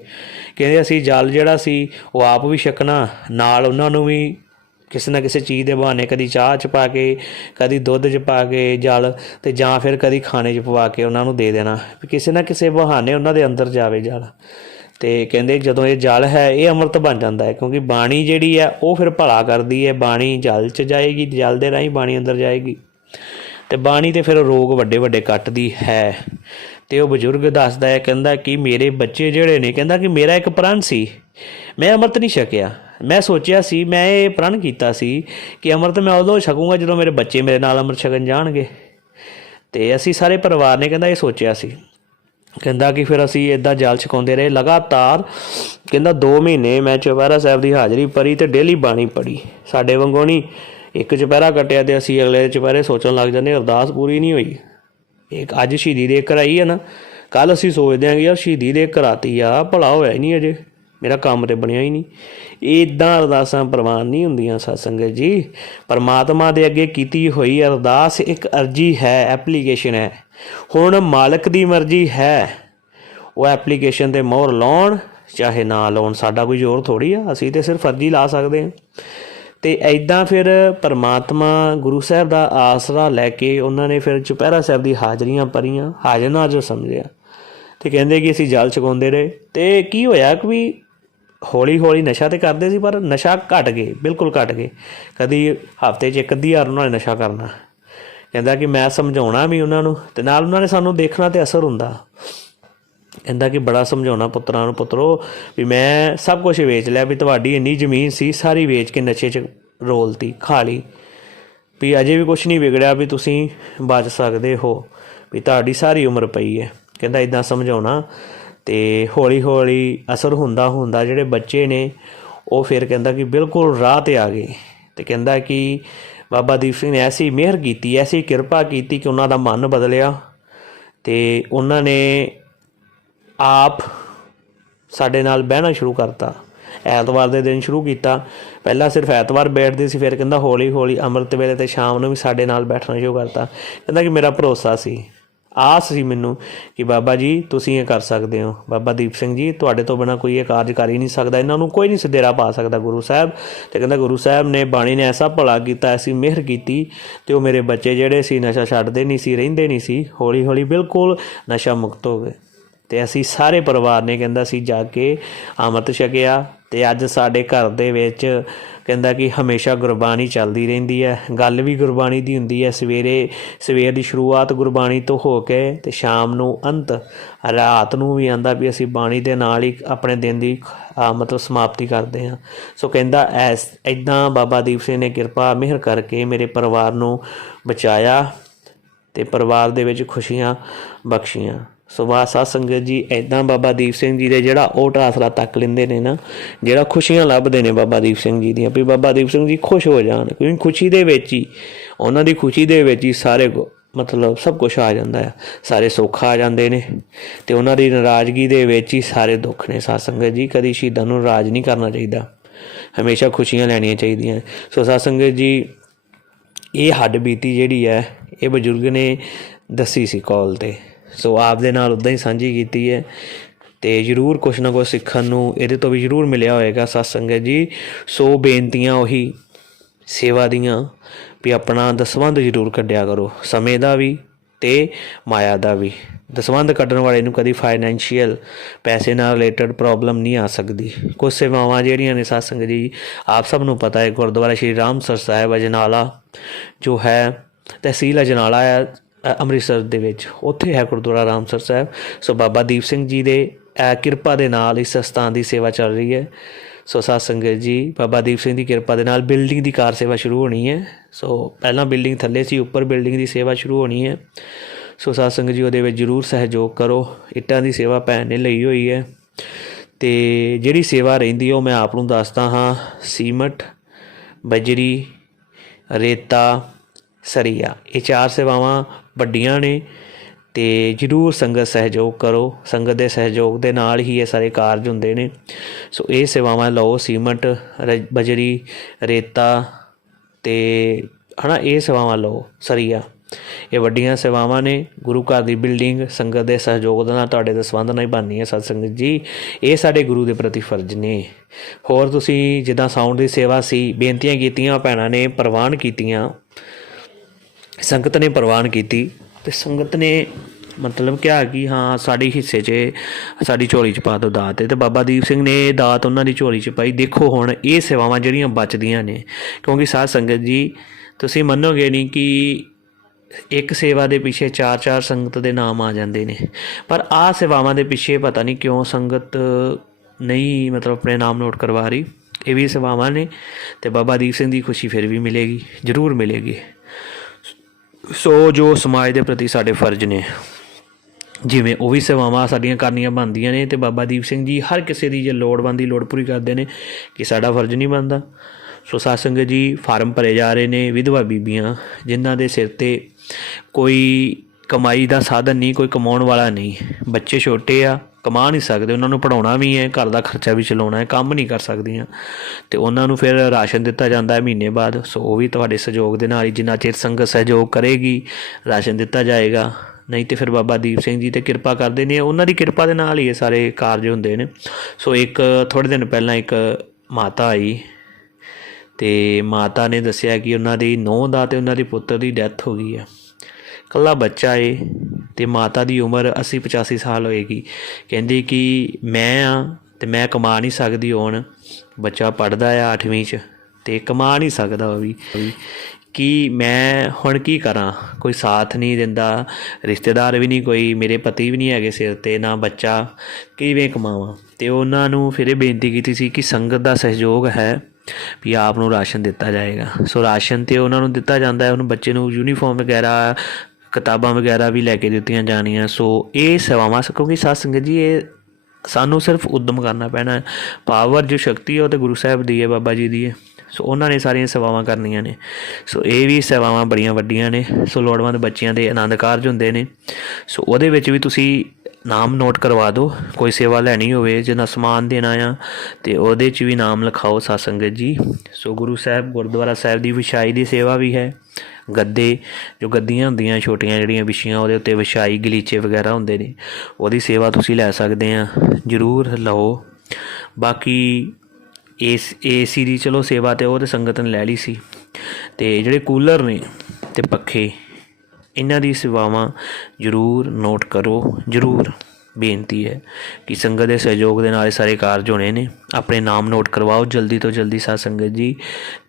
ਕਹਿੰਦੇ ਅਸੀਂ ਜਲ ਜਿਹੜਾ ਸੀ, ਉਹ ਆਪ ਵੀ ਛਕਣਾ, ਨਾਲ ਉਹਨਾਂ ਨੂੰ ਵੀ ਕਿਸੇ ਨਾ ਕਿਸੇ ਚੀਜ਼ ਦੇ ਬਹਾਨੇ ਕਦੀ ਚਾਹ ਚ ਪਾ ਕੇ, ਕਦੀ ਦੁੱਧ ਚ ਪਾ ਕੇ ਜਲ ਤੇ ਜਾਂ ਫਿਰ ਕਦੀ ਖਾਣੇ ਚ ਪਵਾ ਕੇ ਉਹਨਾਂ ਨੂੰ ਦੇ ਦੇਣਾ। ਕਿਸੇ ਨਾ ਕਿਸੇ ਬਹਾਨੇ ਉਹਨਾਂ ਦੇ ਅੰਦਰ ਜਾਵੇ ਜਲ। ਤੇ ਕਹਿੰਦੇ ਜਦੋਂ ਇਹ ਜਲ ਹੈ, ਇਹ ਅੰਮ੍ਰਿਤ ਬਣ ਜਾਂਦਾ ਹੈ, ਕਿਉਂਕਿ ਬਾਣੀ ਜਿਹੜੀ ਹੈ, ਉਹ ਫਿਰ ਭਲਾ ਕਰਦੀ ਹੈ। ਬਾਣੀ ਜਲ ਚ ਜਾਏਗੀ, ਜਲ ਦੇ ਰਾਹੀਂ ਬਾਣੀ ਅੰਦਰ ਜਾਏਗੀ। ਤੇ ਬਾਣੀ ਤੇ ਫਿਰ ਰੋਗ ਵੱਡੇ ਵੱਡੇ ਕੱਟਦੀ ਹੈ। ਤੇ ਉਹ ਬਜ਼ੁਰਗ ਦੱਸਦਾ ਹੈ, ਕਹਿੰਦਾ ਕਿ ਮੇਰੇ ਬੱਚੇ ਜਿਹੜੇ ਨੇ, ਕਹਿੰਦਾ ਕਿ ਮੇਰਾ ਇੱਕ ਪ੍ਰਣ ਸੀ। ਮੈਂ ਅੰਮ੍ਰਿਤ ਨਹੀਂ ਛਕਿਆ। ਮੈਂ ਸੋਚਿਆ ਸੀ, ਮੈਂ ਇਹ ਪ੍ਰਣ ਕੀਤਾ ਸੀ ਕਿ ਅੰਮ੍ਰਿਤ ਮੈਂ ਉਦੋਂ ਛਕੂੰਗਾ ਜਦੋਂ ਮੇਰੇ ਬੱਚੇ ਮੇਰੇ ਨਾਲ ਅੰਮ੍ਰਿਤ ਛਕਣ ਜਾਣਗੇ। ਤੇ ਅਸੀਂ ਸਾਰੇ ਪਰਿਵਾਰ ਨੇ ਕਹਿੰਦਾ ਇਹ ਸੋਚਿਆ ਸੀ। ਕਹਿੰਦਾ ਕਿ ਫਿਰ ਅਸੀਂ ਇਦਾਂ ਜਲ ਛਕਾਉਂਦੇ ਰਹੇ। ਲਗਾਤਾਰ ਕਹਿੰਦਾ 2 ਮਹੀਨੇ ਮੈਂ ਚੁਪਹਿਰਾ ਸਾਹਿਬ ਦੀ ਹਾਜ਼ਰੀ ਭਰੀ ਤੇ ਡੇਲੀ ਬਾਣੀ ਪੜੀ ਸਾਡੇ ਵਾਂਗੂ ਨਹੀਂ, ਇੱਕ ਚੁਪਹਿਰਾ ਕੱਟਿਆ ਤੇ ਅਸੀਂ ਅਗਲੇ ਚੁਪਹਿਰੇ ਸੋਚਣ ਲੱਗ ਜਾਂਦੇ ਅਰਦਾਸ ਪੂਰੀ ਨਹੀਂ ਹੋਈ। ਇੱਕ ਅੱਜ ਸ਼ਹੀਦੀ ਦੇ ਕਰਾਈ ਆ ਨਾ ਕੱਲ ਅਸੀਂ ਸੋਚਦੇ ਆਂ ਕਿ ਯਾਰ ਸ਼ਹੀਦੀ ਦੇ ਕਰਾਤੀ ਆ, ਭਲਾ ਹੋਇਆ ਹੀ ਨਹੀਂ ਅਜੇ। ਮੇਰਾ ਕੰਮ ਤੇ ਬਣਿਆ ਹੀ ਨਹੀਂ। ਇਹ ਇਦਾਂ ਅਰਦਾਸਾਂ ਪ੍ਰਵਾਨ ਨਹੀਂ ਹੁੰਦੀਆਂ ਸਤਸੰਗਤ ਜੀ। ਪਰਮਾਤਮਾ ਦੇ ਅੱਗੇ ਕੀਤੀ ਹੋਈ ਅਰਦਾਸ ਇੱਕ ਅਰਜੀ ਹੈ ਐਪਲੀਕੇਸ਼ਨ ਹੈ। ਹੁਣ ਮਾਲਕ ਦੀ ਮਰਜ਼ੀ ਹੈ। ਉਹ ਐਪਲੀਕੇਸ਼ਨ ਤੇ ਮੋਹਰ ਲਾਉਣ, ਚਾਹੇ ਨਾ ਲਾਉਣ, ਸਾਡਾ ਕੋਈ ਜ਼ੋਰ ਥੋੜੀ ਆ, ਅਸੀਂ ਤੇ ਸਿਰਫ ਅਰਜੀ ਲਾ ਸਕਦੇ ਹਾਂ। ਤੇ ਐਦਾਂ ਫਿਰ ਪਰਮਾਤਮਾ ਗੁਰੂ ਸਾਹਿਬ ਦਾ ਆਸਰਾ ਲੈ ਕੇ ਉਹਨਾਂ ਨੇ ਫਿਰ ਚੁਪਹਿਰਾ ਸਾਹਿਬ ਦੀ ਹਾਜ਼ਰੀਆਂ ਭਰੀਆਂ ਹਾਜ਼ਰ ਨਾਜ਼ਰ ਸਮਝਿਆ। ਤੇ ਕਹਿੰਦੇ ਕਿ ਅਸੀਂ ਜਲ ਚੁਕਾਉਂਦੇ ਰਹੇ। ਤੇ ਕੀ ਹੋਇਆ ਕਿ ਵੀ ਹੌਲੀ ਹੌਲੀ ਨਸ਼ਾ ਤੇ ਕਰਦੇ ਸੀ, ਪਰ ਨਸ਼ਾ ਘਟ ਗਏ, ਬਿਲਕੁਲ ਘਟ ਗਏ। ਕਦੀ ਹਫ਼ਤੇ 'ਚ ਇੱਕ ਅੱਧੀ ਵਾਰ ਉਹਨਾਂ ਨੇ ਨਸ਼ਾ ਕਰਨਾ। ਕਹਿੰਦਾ ਕਿ ਮੈਂ ਸਮਝਾਉਣਾ ਵੀ ਉਹਨਾਂ ਨੂੰ, ਤੇ ਨਾਲ ਉਹਨਾਂ ਨੇ ਸਾਨੂੰ ਦੇਖਣਾ ਤੇ ਅਸਰ ਹੁੰਦਾ। ਕਹਿੰਦਾ ਕਿ ਬੜਾ ਸਮਝਾਉਣਾ ਪੁੱਤਰਾਂ ਨੂੰ, ਪੁੱਤਰੋ, ਵੀ ਮੈਂ ਸਭ ਕੁਝ ਵੇਚ ਲਿਆ, ਵੀ ਤੁਹਾਡੀ ਇੰਨੀ ਜ਼ਮੀਨ ਸੀ, ਸਾਰੀ ਵੇਚ ਕੇ ਨਸ਼ੇ 'ਚ ਰੋਲਤੀ, ਖਾ ਲਈ। ਵੀ ਅਜੇ ਵੀ ਕੁਝ ਨਹੀਂ ਵਿਗੜਿਆ, ਵੀ ਤੁਸੀਂ ਬਚ ਸਕਦੇ ਹੋ, ਵੀ ਤੁਹਾਡੀ ਸਾਰੀ ਉਮਰ ਪਈ ਹੈ। ਕਹਿੰਦਾ ਇਦਾਂ ਸਮਝਾਉਣਾ ਤੇ ਹੌਲੀ ਹੌਲੀ ਅਸਰ ਹੁੰਦਾ ਹੁੰਦਾ ਜਿਹੜੇ ਬੱਚੇ ਨੇ, ਉਹ ਫਿਰ ਕਹਿੰਦਾ ਕਿ ਬਿਲਕੁਲ ਰਾਹ ਤੇ ਆ ਗਏ ਤੇ ਕਹਿੰਦਾ ਕਿ ਬਾਬਾ ਦੀਪ ਸਿੰਘ ਨੇ ਐਸੀ ਮਿਹਰ ਕੀਤੀ, ਐਸੀ ਕਿਰਪਾ ਕੀਤੀ ਕਿ ਉਹਨਾਂ ਦਾ ਮਨ ਬਦਲਿਆ ਤੇ ਉਹਨਾਂ ਨੇ ਆਪ ਸਾਡੇ ਨਾਲ ਬਹਿਣਾ ਸ਼ੁਰੂ ਕਰਤਾ। ਐਤਵਾਰ ਦੇ ਦਿਨ ਸ਼ੁਰੂ ਕੀਤਾ। ਪਹਿਲਾਂ ਸਿਰਫ ਐਤਵਾਰ ਬੈਠਦੇ ਸੀ, ਫਿਰ ਕਹਿੰਦਾ ਹੌਲੀ ਹੌਲੀ ਅੰਮ੍ਰਿਤ ਵੇਲੇ ਤੇ ਸ਼ਾਮ ਨੂੰ ਵੀ ਸਾਡੇ ਨਾਲ ਬੈਠਣਾ ਸ਼ੁਰੂ ਕਰਤਾ। ਕਹਿੰਦਾ ਕਿ ਮੇਰਾ ਭਰੋਸਾ ਸੀ। ਆਸ ਸੀ ਮੈਨੂੰ ਕਿ ਬਾਬਾ ਜੀ, ਤੁਸੀਂ ਇਹ ਕਰ ਸਕਦੇ ਹੋ। ਬਾਬਾ ਦੀਪ ਸਿੰਘ ਜੀ, ਤੁਹਾਡੇ ਤੋਂ ਬਿਨਾ ਕੋਈ ਇਹ ਕਾਰਜ ਕਰ ਹੀ ਨਹੀਂ ਸਕਦਾ। ਇਹਨਾਂ ਨੂੰ ਕੋਈ ਨਹੀਂ ਸਿਧੇਰਾ ਪਾ ਸਕਦਾ ਗੁਰੂ ਸਾਹਿਬ। ਤੇ ਕਹਿੰਦਾ ਗੁਰੂ ਸਾਹਿਬ ਨੇ ਬਾਣੀ ਨੇ ਐਸਾ ਭਲਾ ਕੀਤਾ, ਐਸੀ ਮਿਹਰ ਕੀਤੀ ਤੇ ਉਹ ਮੇਰੇ ਬੱਚੇ ਜਿਹੜੇ ਸੀ, ਨਸ਼ਾ ਛੱਡਦੇ ਨਹੀਂ ਸੀ, ਰਹਿੰਦੇ ਨਹੀਂ ਸੀ ਹੌਲੀ ਹੌਲੀ ਬਿਲਕੁਲ ਨਸ਼ਾ ਮੁਕਤ ਹੋ ਗਏ। ਤੇ ਅਸੀਂ ਸਾਰੇ ਪਰਿਵਾਰ ਨੇ ਕਹਿੰਦਾ ਸੀ, ਜਾ ਕੇ ਅੰਮ੍ਰਿਤ ਛਕਿਆ ਤੇ ਅੱਜ ਸਾਡੇ ਘਰ ਦੇ ਵਿੱਚ ਕਹਿੰਦਾ ਕਿ ਹਮੇਸ਼ਾ ਗੁਰਬਾਣੀ ਚੱਲਦੀ ਰਹਿੰਦੀ ਹੈ। ਗੱਲ ਵੀ ਗੁਰਬਾਣੀ ਦੀ ਹੁੰਦੀ ਹੈ। ਸਵੇਰੇ, ਸਵੇਰ ਦੀ ਸ਼ੁਰੂਆਤ ਗੁਰਬਾਣੀ ਤੋਂ ਹੋ ਕੇ ਤੇ ਸ਼ਾਮ ਨੂੰ ਅੰਤ, ਰਾਤ ਨੂੰ ਵੀ ਆਂਦਾ ਵੀ ਅਸੀਂ ਬਾਣੀ ਦੇ ਨਾਲ ਹੀ ਆਪਣੇ ਦਿਨ ਦੀ ਮਤਲਬ ਸਮਾਪਤੀ ਕਰਦੇ ਹਾਂ। ਸੋ ਕਹਿੰਦਾ, ਐਸ ਇਦਾਂ ਬਾਬਾ ਦੀਪ ਸਿੰਘ ਨੇ ਕਿਰਪਾ, ਮਿਹਰ ਕਰਕੇ ਮੇਰੇ ਪਰਿਵਾਰ ਨੂੰ ਬਚਾਇਆ ਤੇ ਪਰਿਵਾਰ ਦੇ ਵਿੱਚ ਖੁਸ਼ੀਆਂ ਬਖਸ਼ੀਆਂ। ਸੋ ਵਾ ਸਾਧ ਸੰਗਤ ਜੀ ਐਦਾਂ ਬਾਬਾ ਦੀਪ ਸਿੰਘ ਜੀ ਦੇ ਜਿਹੜਾ ਓਟ ਆਸਰਾ ਤੱਕ ਲੈਂਦੇ ਨੇ ਨਾ, ਜਿਹੜਾ ਖੁਸ਼ੀਆਂ ਲੱਭਦੇ ਨੇ ਬਾਬਾ ਦੀਪ ਸਿੰਘ ਜੀ ਦੀਆਂ, ਵੀ ਬਾਬਾ ਦੀਪ ਸਿੰਘ ਜੀ ਖੁਸ਼ ਹੋ ਜਾਣ, ਕਿਉਂਕਿ ਖੁਸ਼ੀ ਦੇ ਵਿੱਚ ਹੀ, ਉਹਨਾਂ ਦੀ ਖੁਸ਼ੀ ਦੇ ਵਿੱਚ ਹੀ ਸਾਰੇ ਮਤਲਬ ਸਭ ਕੁਝ ਆ ਜਾਂਦਾ ਹੈ ਸਾਰੇ ਸੁੱਖ ਆ ਜਾਂਦੇ ਨੇ, ਤੇ ਉਹਨਾਂ ਦੀ ਨਾਰਾਜ਼ਗੀ ਦੇ ਵਿੱਚ ਹੀ ਸਾਰੇ ਦੁੱਖ ਨੇ ਸਾਧ ਸੰਗਤ ਜੀ, ਕਦੀ ਸ਼ਹੀਦਾਂ ਨੂੰ ਰਾਜ਼ ਨਹੀਂ ਕਰਨਾ ਚਾਹੀਦਾ, ਹਮੇਸ਼ਾ ਖੁਸ਼ੀਆਂ ਲੈਣੀਆਂ ਚਾਹੀਦੀਆਂ, ਸੋ ਸਾਧ ਸੰਗਤ ਜੀ, ਇਹ ਹੱਡ ਬੀਤੀ ਜਿਹੜੀ ਹੈ, ਇਹ ਬਜ਼ੁਰਗ ਨੇ ਦੱਸੀ ਸੀ ਕਾਲ ਤੇ। ਸੋ ਆਪ ਦੇ ਨਾਲ ਉਦਾਂ ਹੀ ਸਾਂਝੀ ਕੀਤੀ ਹੈ ਤੇ ਜਰੂਰ ਕੁਛ ਨਾ ਕੁਛ ਸਿੱਖਣ ਨੂੰ ਇਹਦੇ ਤੋਂ ਵੀ ਜਰੂਰ ਮਿਲਿਆ ਹੋਏਗਾ ਸਤ ਸੰਗਤ ਜੀ। ਸੋ ਬੇਨਤੀਆਂ ਉਹੀ ਸੇਵਾ ਦੀਆਂ ਵੀ ਆਪਣਾ ਦਸਵੰਧ ਜਰੂਰ ਕੱਢਿਆ ਕਰੋ, ਸਮੇਂ ਦਾ ਵੀ ਤੇ ਮਾਇਆ ਦਾ ਵੀ। ਦਸਵੰਧ ਕੱਢਣ ਵਾਲੇ ਨੂੰ ਕਦੀ ਫਾਈਨੈਂਸ਼ੀਅਲ ਪੈਸੇ ਨਾਲ ਰਿਲੇਟਡ ਪ੍ਰੋਬਲਮ ਨਹੀਂ ਆ ਸਕਦੀ। ਕੁਝ ਸੇਵਾਵਾਂ ਜਿਹੜੀਆਂ ਨੇ ਸਾਧ ਸੰਗਤ ਜੀ, ਆਪ ਸਭ ਨੂੰ ਪਤਾ ਹੈ, ਗੁਰਦੁਆਰਾ ਸ਼੍ਰੀ ਰਾਮਸਰ ਸਾਹਿਬ ਅਜਨਾਲਾ ਜੋ ਹੈ, ਤਹਿਸੀਲ ਅਜਨਾਲਾ ਹੈ ਅੰਮ੍ਰਿਤਸਰ ਦੇ ਵਿੱਚ। ਉੱਥੇ ਹੈ ਗੁਰਦੁਆਰਾ ਰਾਮਸਰ ਸਾਹਿਬ। ਸੋ ਬਾਬਾ ਦੀਪ ਸਿੰਘ ਜੀ ਦੇ ਕਿਰਪਾ ਦੇ ਨਾਲ ਇਸ ਸਥਾਨ ਦੀ ਸੇਵਾ ਚੱਲ ਰਹੀ ਹੈ। ਸੋ ਸਾਧ ਸੰਗਤ ਜੀ, ਬਾਬਾ ਦੀਪ ਸਿੰਘ ਦੀ ਕਿਰਪਾ ਦੇ ਨਾਲ ਬਿਲਡਿੰਗ ਦੀ ਕਾਰ ਸੇਵਾ ਸ਼ੁਰੂ ਹੋਣੀ ਹੈ। ਸੋ ਪਹਿਲਾਂ ਬਿਲਡਿੰਗ ਥੱਲੇ ਸੀ, ਉੱਪਰ ਬਿਲਡਿੰਗ ਦੀ ਸੇਵਾ ਸ਼ੁਰੂ ਹੋਣੀ ਹੈ। ਸੋ ਸਾਧ ਸੰਗਤ ਜੀ, ਉਹਦੇ ਵਿੱਚ ਜਰੂਰ ਸਹਿਯੋਗ ਕਰੋ। ਇੱਟਾਂ ਦੀ ਸੇਵਾ ਭੈਣ ਨੇ ਲਈ ਹੋਈ ਹੈ। ਤੇ ਜਿਹੜੀ ਸੇਵਾ ਰਹਿੰਦੀ ਹੈ, ਉਹ ਮੈਂ ਆਪ ਨੂੰ ਦੱਸਦਾ ਹਾਂ। ਸੀਮਟ, ਬਜਰੀ, ਰੇਤਾ, ਸਰੀਆ। ਇਹ ਚਾਰ ਸੇਵਾਵਾਂ ਵੱਡੀਆਂ ਨੇ ਤੇ ਜਰੂਰ ਸੰਗਤ ਸਹਿਯੋਗ ਕਰੋ। ਸੰਗਤ ਦੇ ਸਹਿਯੋਗ ਦੇ ਨਾਲ ਹੀ ਇਹ ਸਾਰੇ ਕਾਰਜ ਹੁੰਦੇ ਨੇ। ਸੋ ਇਹ ਸੇਵਾਵਾਂ ਲਓ, ਸੀਮਟ, ਰ- ਬਜਰੀ, ਰੇਤਾ ਤੇ ਹਨਾ, ਇਹ ਸੇਵਾਵਾਂ ਲਓ, ਸਰੀਆ। ਇਹ ਵੱਡੀਆਂ ਸੇਵਾਵਾਂ ਨੇ। ਗੁਰੂ ਘਰ ਦੀ ਬਿਲਡਿੰਗ ਸੰਗਤ ਦੇ ਸਹਿਯੋਗ ਦੇ ਨਾਲ ਤੁਹਾਡੇ ਦੇ ਸੰਬੰਧ ਨਾਲ ਬਣਨੀ ਹੈ ਸਤ ਸੰਗਤ ਜੀ। ਇਹ ਸਾਡੇ ਗੁਰੂ ਦੇ ਪ੍ਰਤੀ ਫਰਜ਼ ਨੇ। ਹੋਰ ਤੁਸੀਂ ਜਿੱਦਾਂ ਸਾਊਂਡ ਦੀ ਸੇਵਾ ਸੀ, ਬੇਨਤੀਆਂ ਕੀਤੀਆਂ ਭੈਣਾਂ ਨੇ, ਪ੍ਰਵਾਨ ਕੀਤੀਆਂ। ਸੰਗਤ ਨੇ ਪ੍ਰਵਾਨ ਕੀਤੀ ਤੇ ਸੰਗਤ ਨੇ ਮਤਲਬ ਕਿਹਾ ਕਿ ਹਾਂ, ਸਾਡੀ ਹਿੱਸੇ 'ਚ, ਸਾਡੀ ਝੋਲੀ 'ਚ ਪਾ ਦਿਓ ਦਾਤ ਤੇ ਬਾਬਾ ਦੀਪ ਸਿੰਘ ਨੇ ਇਹ ਦਾਤ ਉਹਨਾਂ ਦੀ ਝੋਲੀ 'ਚ ਪਾਈ। ਦੇਖੋ ਹੁਣ ਇਹ ਸੇਵਾਵਾਂ ਜਿਹੜੀਆਂ ਬਚਦੀਆਂ ਨੇ, ਕਿਉਂਕਿ ਸਾਧ ਸੰਗਤ ਜੀ, ਤੁਸੀਂ ਮੰਨੋਗੇ ਨਹੀਂ ਕਿ ਇੱਕ ਸੇਵਾ ਦੇ ਪਿੱਛੇ ਚਾਰ ਚਾਰ ਸੰਗਤ ਦੇ ਨਾਮ ਆ ਜਾਂਦੇ ਨੇ। ਪਰ ਆਹ ਸੇਵਾਵਾਂ ਦੇ ਪਿੱਛੇ ਪਤਾ ਨਹੀਂ ਕਿਉਂ ਸੰਗਤ ਨਹੀਂ ਮਤਲਬ ਆਪਣੇ ਨਾਮ ਨੋਟ ਕਰਵਾ ਰਹੀ। ਇਹ ਵੀ ਸੇਵਾਵਾਂ ਨੇ ਤੇ ਬਾਬਾ ਦੀਪ ਸਿੰਘ ਦੀ ਖੁਸ਼ੀ ਫਿਰ ਵੀ ਮਿਲੇਗੀ, ਜ਼ਰੂਰ ਮਿਲੇਗੀ। ਸੋ ਜੋ ਸਮਾਜ ਦੇ ਪ੍ਰਤੀ ਸਾਡੇ ਫਰਜ਼ ਨੇ, ਜਿਵੇਂ ਉਹ ਵੀ ਸੇਵਾਵਾਂ ਸਾਡੀਆਂ ਕਰਨੀਆਂ ਬਣਦੀਆਂ ਨੇ ਤੇ ਬਾਬਾ ਦੀਪ ਸਿੰਘ ਜੀ ਹਰ ਕਿਸੇ ਦੀ ਜੇ ਲੋੜਵੰਦ ਦੀ ਲੋੜ ਪੂਰੀ ਕਰਦੇ ਨੇ ਕਿ ਸਾਡਾ ਫਰਜ਼ ਨਹੀਂ ਬਣਦਾ। ਸੋ ਸਾਧ ਜੀ ਫਾਰਮ ਭਰੇ ਜਾ ਰਹੇ ਨੇ ਵਿਧਵਾ ਬੀਬੀਆਂ, ਜਿਨ੍ਹਾਂ ਦੇ ਸਿਰ ਤੇ ਕੋਈ ਕਮਾਈ ਦਾ ਸਾਧਨ ਨਹੀਂ, ਕੋਈ ਕਮਾਉਣ ਵਾਲਾ ਨਹੀਂ। ਬੱਚੇ ਛੋਟੇ ਆ ਕਮਾ ਨਹੀਂ ਸਕਦੇ, ਉਹਨਾਂ ਨੂੰ ਪੜਾਉਣਾ ਵੀ ਹੈ, ਘਰ ਦਾ ਖਰਚਾ ਵੀ ਚਲਾਉਣਾ ਹੈ, ਕੰਮ ਨਹੀਂ ਕਰ ਸਕਦੀਆਂ। ਤੇ ਉਹਨਾਂ ਨੂੰ ਫਿਰ ਰਾਸ਼ਨ ਦਿੱਤਾ ਜਾਂਦਾ ਹੈ ਮਹੀਨੇ ਬਾਅਦ। ਸੋ ਉਹ ਵੀ ਤੁਹਾਡੇ ਸਹਿਯੋਗ ਦੇ ਨਾਲ ਹੀ ਜਿੰਨਾ ਚਿਰ ਸੰਗਤ ਸਹਿਯੋਗ ਕਰੇਗੀ, ਰਾਸ਼ਨ ਦਿੱਤਾ ਜਾਏਗਾ। ਨਹੀਂ ਤੇ ਫਿਰ ਬਾਬਾ ਦੀਪ ਸਿੰਘ ਜੀ ਤੇ ਕਿਰਪਾ ਕਰਦੇ ਨੇ, ਉਹਨਾਂ ਦੀ ਕਿਰਪਾ ਦੇ ਨਾਲ ਹੀ ਇਹ ਸਾਰੇ ਕਾਰਜ ਹੁੰਦੇ ਨੇ। ਸੋ ਇੱਕ ਥੋੜੇ ਦਿਨ ਪਹਿਲਾਂ ਇੱਕ ਮਾਤਾ ਆਈ, ਤੇ ਮਾਤਾ ਨੇ ਦੱਸਿਆ ਕਿ ਉਹਨਾਂ ਦੀ ਨੂੰਹ ਦਾ ਤੇ ਉਹਨਾਂ ਦੇ ਪੁੱਤਰ ਦੀ ਡੈਥ ਹੋ ਗਈ ਹੈ। ਇਕੱਲਾ ਬੱਚਾ ਏ ਤੇ ਮਾਤਾ ਦੀ ਉਮਰ 80 85 ਸਾਲ ਹੋਏਗੀ। ਕਹਿੰਦੀ ਕਿ ਮੈਂ ਆ ਤੇ ਮੈਂ ਕਮਾ ਨਹੀਂ ਸਕਦੀ ਹੁਣ। ਬੱਚਾ ਪੜਦਾ ਆ 8ਵੀਂ ਚ ਤੇ ਕਮਾ ਨਹੀਂ ਸਕਦਾ ਉਹ ਵੀ। ਕਿ ਮੈਂ ਹੁਣ ਕੀ ਕਰਾਂ? ਕੋਈ ਸਾਥ ਨਹੀਂ ਦਿੰਦਾ, ਰਿਸ਼ਤੇਦਾਰ ਵੀ ਨਹੀਂ, ਕੋਈ ਮੇਰੇ ਪਤੀ ਵੀ ਨਹੀਂ ਹੈਗੇ ਸਿਰ ਤੇ, ਨਾ ਬੱਚਾ। ਕਿਵੇਂ ਕਮਾਵਾਂ? ਤੇ ਉਹਨਾਂ ਨੂੰ ਫਿਰ ਇਹ ਬੇਨਤੀ ਕੀਤੀ ਸੀ ਕਿ ਸੰਗਤ ਦਾ ਸਹਿਯੋਗ ਹੈ ਵੀ ਆਪ ਨੂੰ ਰਾਸ਼ਨ ਦਿੱਤਾ ਜਾਏਗਾ। ਸੋ ਰਾਸ਼ਨ ਤੇ ਉਹਨਾਂ ਨੂੰ ਦਿੱਤਾ ਜਾਂਦਾ ਹੈ, ਉਹਨੂੰ ਬੱਚੇ ਨੂੰ ਯੂਨੀਫਾਰਮ ਵਗੈਰਾ ਕਿਤਾਬਾਂ ਵਗੈਰਾ ਵੀ ਲੈ ਕੇ ਦਿੱਤੀਆਂ ਜਾਣੀਆਂ। ਸੋ ਇਹ ਸੇਵਾਵਾਂ ਕਿਉਂਕਿ ਸਾਧ ਸੰਗਤ ਜੀ, ਇਹ ਸਾਨੂੰ ਸਿਰਫ ਉਦਮ ਕਰਨਾ ਪੈਣਾ ਹੈ। ਪਾਵਰ, ਜੋ ਸ਼ਕਤੀ ਹੈ, ਉਹ ਤੇ ਗੁਰੂ ਸਾਹਿਬ ਦੀ ਹੈ, ਬਾਬਾ ਜੀ ਦੀ ਹੈ। ਸੋ ਉਹਨਾਂ ਨੇ ਸਾਰੀਆਂ ਸੇਵਾਵਾਂ ਕਰਨੀਆਂ ਨੇ। ਸੋ ਇਹ ਵੀ ਸੇਵਾਵਾਂ ਬੜੀਆਂ ਵੱਡੀਆਂ ਨੇ। ਸੋ ਲੋੜਵੰਦ ਬੱਚਿਆਂ ਦੇ ਆਨੰਦ ਕਾਰਜ ਹੁੰਦੇ ਨੇ। ਸੋ ਉਹਦੇ ਵਿੱਚ ਵੀ ਤੁਸੀਂ ਨਾਮ ਨੋਟ ਕਰਵਾ ਦਿਓ, ਕੋਈ ਸੇਵਾ ਲੈਣੀ ਹੋਵੇ ਜਿੰਨਾ ਸਮਾਨ ਦੇਣਾ ਆ, ਤੇ ਉਹਦੇ 'ਚ ਵੀ ਨਾਮ ਲਿਖਾਓ ਸਾਧ ਸੰਗਤ ਜੀ। ਸੋ ਗੁਰੂ ਸਾਹਿਬ, ਗੁਰਦੁਆਰਾ ਸਾਹਿਬ ਦੀ ਵਿਛਾਈ ਦੀ ਸੇਵਾ ਵੀ ਹੈ। ਗੱਦੇ, ਜੋ ਗੱਦੀਆਂ ਹੁੰਦੀਆਂ, ਛੋਟੀਆਂ ਜਿਹੜੀਆਂ ਵਿਛੀਆਂ, ਉਹਦੇ ਉੱਤੇ ਵਿਛਾਈ, ਗਲੀਚੇ ਵਗੈਰਾ ਹੁੰਦੇ ਨੇ, ਉਹਦੀ ਸੇਵਾ ਤੁਸੀਂ ਲੈ ਸਕਦੇ ਆ। ਜਰੂਰ ਲਓ। ਬਾਕੀ ਇਸ ਏਸੀ ਦੀ ਚਲੋ ਸੇਵਾ ਤੇ ਉਹ ਤੇ ਸੰਗਤ ਨੇ ਲੈ ਲਈ ਸੀ। ਤੇ ਜਿਹੜੇ ਕੂਲਰ ਨੇ ਤੇ ਪੱਖੇ ਇਹਨਾਂ ਦੀ ਸੇਵਾਵਾਂ ਜਰੂਰ ਨੋਟ ਕਰੋ, ਜਰੂਰ ਬੇਨਤੀ ਹੈ ਕਿ ਸੰਗਤ ਦੇ ਸਹਿਯੋਗ ਦੇ ਨਾਲ ਇਹ ਸਾਰੇ ਕਾਰਜ ਹੋਣੇ ਨੇ। ਆਪਣੇ ਨਾਮ ਨੋਟ ਕਰਵਾਓ, ਜਲਦੀ ਤੋਂ ਜਲਦੀ ਸਾਧ ਸੰਗਤ ਜੀ।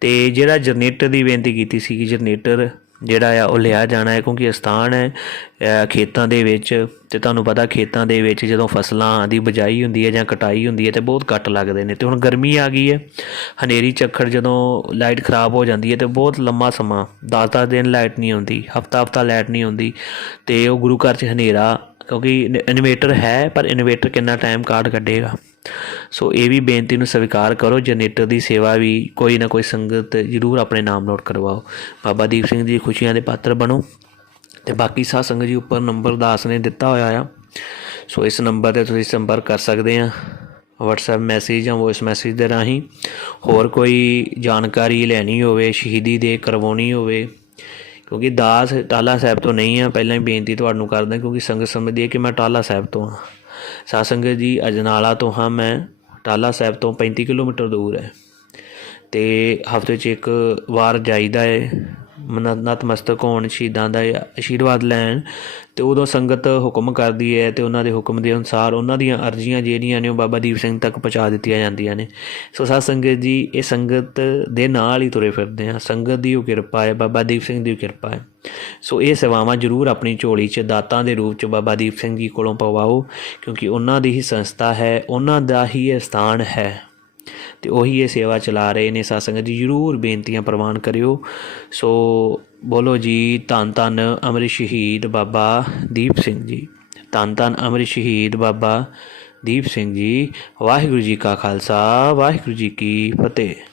ਤੇ ਜਿਹੜਾ ਜਨਰੇਟਰ ਦੀ ਬੇਨਤੀ ਕੀਤੀ ਸੀ ਕਿ ਜਨਰੇਟਰ ਜਿਹੜਾ ਆ, ਉਹ ਲਿਆ ਜਾਣਾ ਹੈ ਕਿਉਂਕਿ ਸਥਾਨ ਹੈ ਖੇਤਾਂ ਦੇ ਵਿੱਚ ਤੇ ਤੁਹਾਨੂੰ ਪਤਾ ਖੇਤਾਂ ਦੇ ਵਿੱਚ ਜਦੋਂ ਫਸਲਾਂ ਦੀ ਬਜਾਈ ਹੁੰਦੀ ਹੈ ਜਾਂ ਕਟਾਈ ਹੁੰਦੀ ਹੈ ਤੇ ਬਹੁਤ ਕੱਟ ਲੱਗਦੇ ਨੇ ਤੇ ਹੁਣ ਗਰਮੀ ਆ ਗਈ ਹੈ, ਹਨੇਰੀ ਚੱਖੜ ਜਦੋਂ ਲਾਈਟ ਖਰਾਬ ਹੋ ਜਾਂਦੀ ਹੈ ਤੇ ਬਹੁਤ ਲੰਮਾ ਸਮਾਂ 10-10 ਦਿਨ ਲਾਈਟ ਨਹੀਂ ਆਉਂਦੀ ਹਫਤਾ-ਹਫਤਾ ਲਾਈਟ ਨਹੀਂ ਆਉਂਦੀ ਤੇ ਉਹ ਗੁਰੂ ਘਰ 'ਚ ਹਨੇਰਾ ਕਿਉਂਕਿ ਇਨਵੇਟਰ ਹੈ, ਪਰ ਇਨਵੇਟਰ ਕਿੰਨਾ ਟਾਈਮ ਕਾਰਡ ਕੱਢੇਗਾ। ਸੋ ਇਹ ਵੀ ਬੇਨਤੀ ਨੂੰ ਸਵੀਕਾਰ ਕਰੋ ਜਨਰੇਟਰ ਦੀ ਸੇਵਾ ਵੀ ਕੋਈ ਨਾ ਕੋਈ ਸੰਗਤ ਜ਼ਰੂਰ ਆਪਣੇ ਨਾਮ ਨੋਟ ਕਰਵਾਓ। ਬਾਬਾ ਦੀਪ ਸਿੰਘ ਜੀ ਖੁਸ਼ੀਆਂ ਦੇ ਪਾਤਰ ਬਣੋ। ਤੇ ਬਾਕੀ ਸਾਧ ਸੰਗਤ ਜੀ ਉੱਪਰ ਨੰਬਰ ਦਾਸ ਨੇ ਦਿੱਤਾ ਹੋਇਆ ਆ। ਸੋ ਇਸ ਨੰਬਰ ਤੇ ਤੁਸੀਂ ਸੰਪਰਕ ਕਰ ਸਕਦੇ ਆ। WhatsApp ਮੈਸੇਜ ਜਾਂ ਵੌਇਸ ਮੈਸੇਜ ਦੇ ਰਾਹੀਂ ਹੋਰ ਕੋਈ ਜਾਣਕਾਰੀ ਲੈਣੀ ਹੋਵੇ, ਸ਼ਹੀਦੀ ਦੇ ਕਰਵਾਉਣੀ ਹੋਵੇ ਕਿਉਂਕਿ ਦਾਸ ਟਾਲਾ ਸਾਹਿਬ ਤੋਂ ਨਹੀਂ ਆ, ਪਹਿਲਾਂ ਹੀ ਬੇਨਤੀ ਤੁਹਾਨੂੰ ਕਰਦਾ, ਕਿਉਂਕਿ ਸੰਗਤ ਸਮਝਦੀ ਹੈ ਕਿ ਮੈਂ ਟਾਲਾ ਸਾਹਿਬ ਤੋਂ ਹਾਂ ਸਾਧ ਸੰਗਤ ਜੀ, ਅਜਨਾਲਾ ਤੋਂ ਹਾਂ ਮੈਂ, ਟਾਲਾ ਸਾਹਿਬ ਤੋਂ 35 ਕਿਲੋਮੀਟਰ ਦੂਰ ਹੈ। ਤੇ ਹਫ਼ਤੇ 'ਚ ਇੱਕ ਵਾਰ ਜਾਈਦਾ ਹੈ। ਨਤਮਸਤਕ ਹੋਣ, ਸ਼ਹੀਦਾਂ ਦਾ ਆਸ਼ੀਰਵਾਦ ਲੈਣ ਤੇ ਉਦੋਂ ਸੰਗਤ ਹੁਕਮ ਕਰਦੀ ਹੈ ਤੇ ਉਹਨਾਂ ਦੇ ਹੁਕਮ ਦੇ ਅਨੁਸਾਰ ਉਹਨਾਂ ਦੀਆਂ ਅਰਜ਼ੀਆਂ ਜਿਹੜੀਆਂ ਨੇ ਉਹ ਬਾਬਾ ਦੀਪ ਸਿੰਘ ਤੱਕ ਪਹੁੰਚਾ ਦਿੱਤੀਆਂ ਜਾਂਦੀਆਂ ਨੇ। ਸੋ ਸਾਧ ਸੰਗਤ ਜੀ, ਇਹ ਸੰਗਤ ਦੇ ਨਾਲ ਹੀ ਤੁਰੇ ਫਿਰਦੇ ਆ ਸੰਗਤ ਦੀ ਉਹ ਕਿਰਪਾ ਹੈ, ਬਾਬਾ ਦੀਪ ਸਿੰਘ ਦੀ ਕਿਰਪਾ ਹੈ। ਸੋ ਇਹ ਸੇਵਾਵਾਂ ਜ਼ਰੂਰ ਆਪਣੀ ਝੋਲੀ 'ਚ, ਦਾਤਾਂ ਦੇ ਰੂਪ 'ਚ ਬਾਬਾ ਦੀਪ ਸਿੰਘ ਜੀ ਕੋਲੋਂ ਪਵਾਓ ਕਿਉਂਕਿ ਉਹਨਾਂ ਦੀ ਹੀ ਸੰਸਥਾ ਹੈ, ਉਹਨਾਂ ਦਾ ਹੀ ਇਹ ਸਥਾਨ ਹੈ। ਤੇ ਉਹੀ ਇਹ ਸੇਵਾ ਚਲਾ ਰਹੇ ਨੇ ਸਾਧ ਜੀ, ਜਰੂਰ ਬੇਨਤੀਆਂ ਪ੍ਰਵਾਨ ਕਰਿਓ। ਸੋ ਬੋਲੋ ਜੀ, ਧੰਨ ਧੰਨ ਅਮਰ ਸ਼ਹੀਦ ਬਾਬਾ ਦੀਪ ਸਿੰਘ ਜੀ। ਧੰਨ ਧੰਨ ਅਮਰ ਸ਼ਹੀਦ ਬਾਬਾ ਦੀਪ ਸਿੰਘ ਜੀ, ਵਾਹਿਗੁਰੂ ਜੀ ਕਾ ਖਾਲਸਾ, ਵਾਹਿਗੁਰੂ ਜੀ ਕੀ ਫਤਿਹ।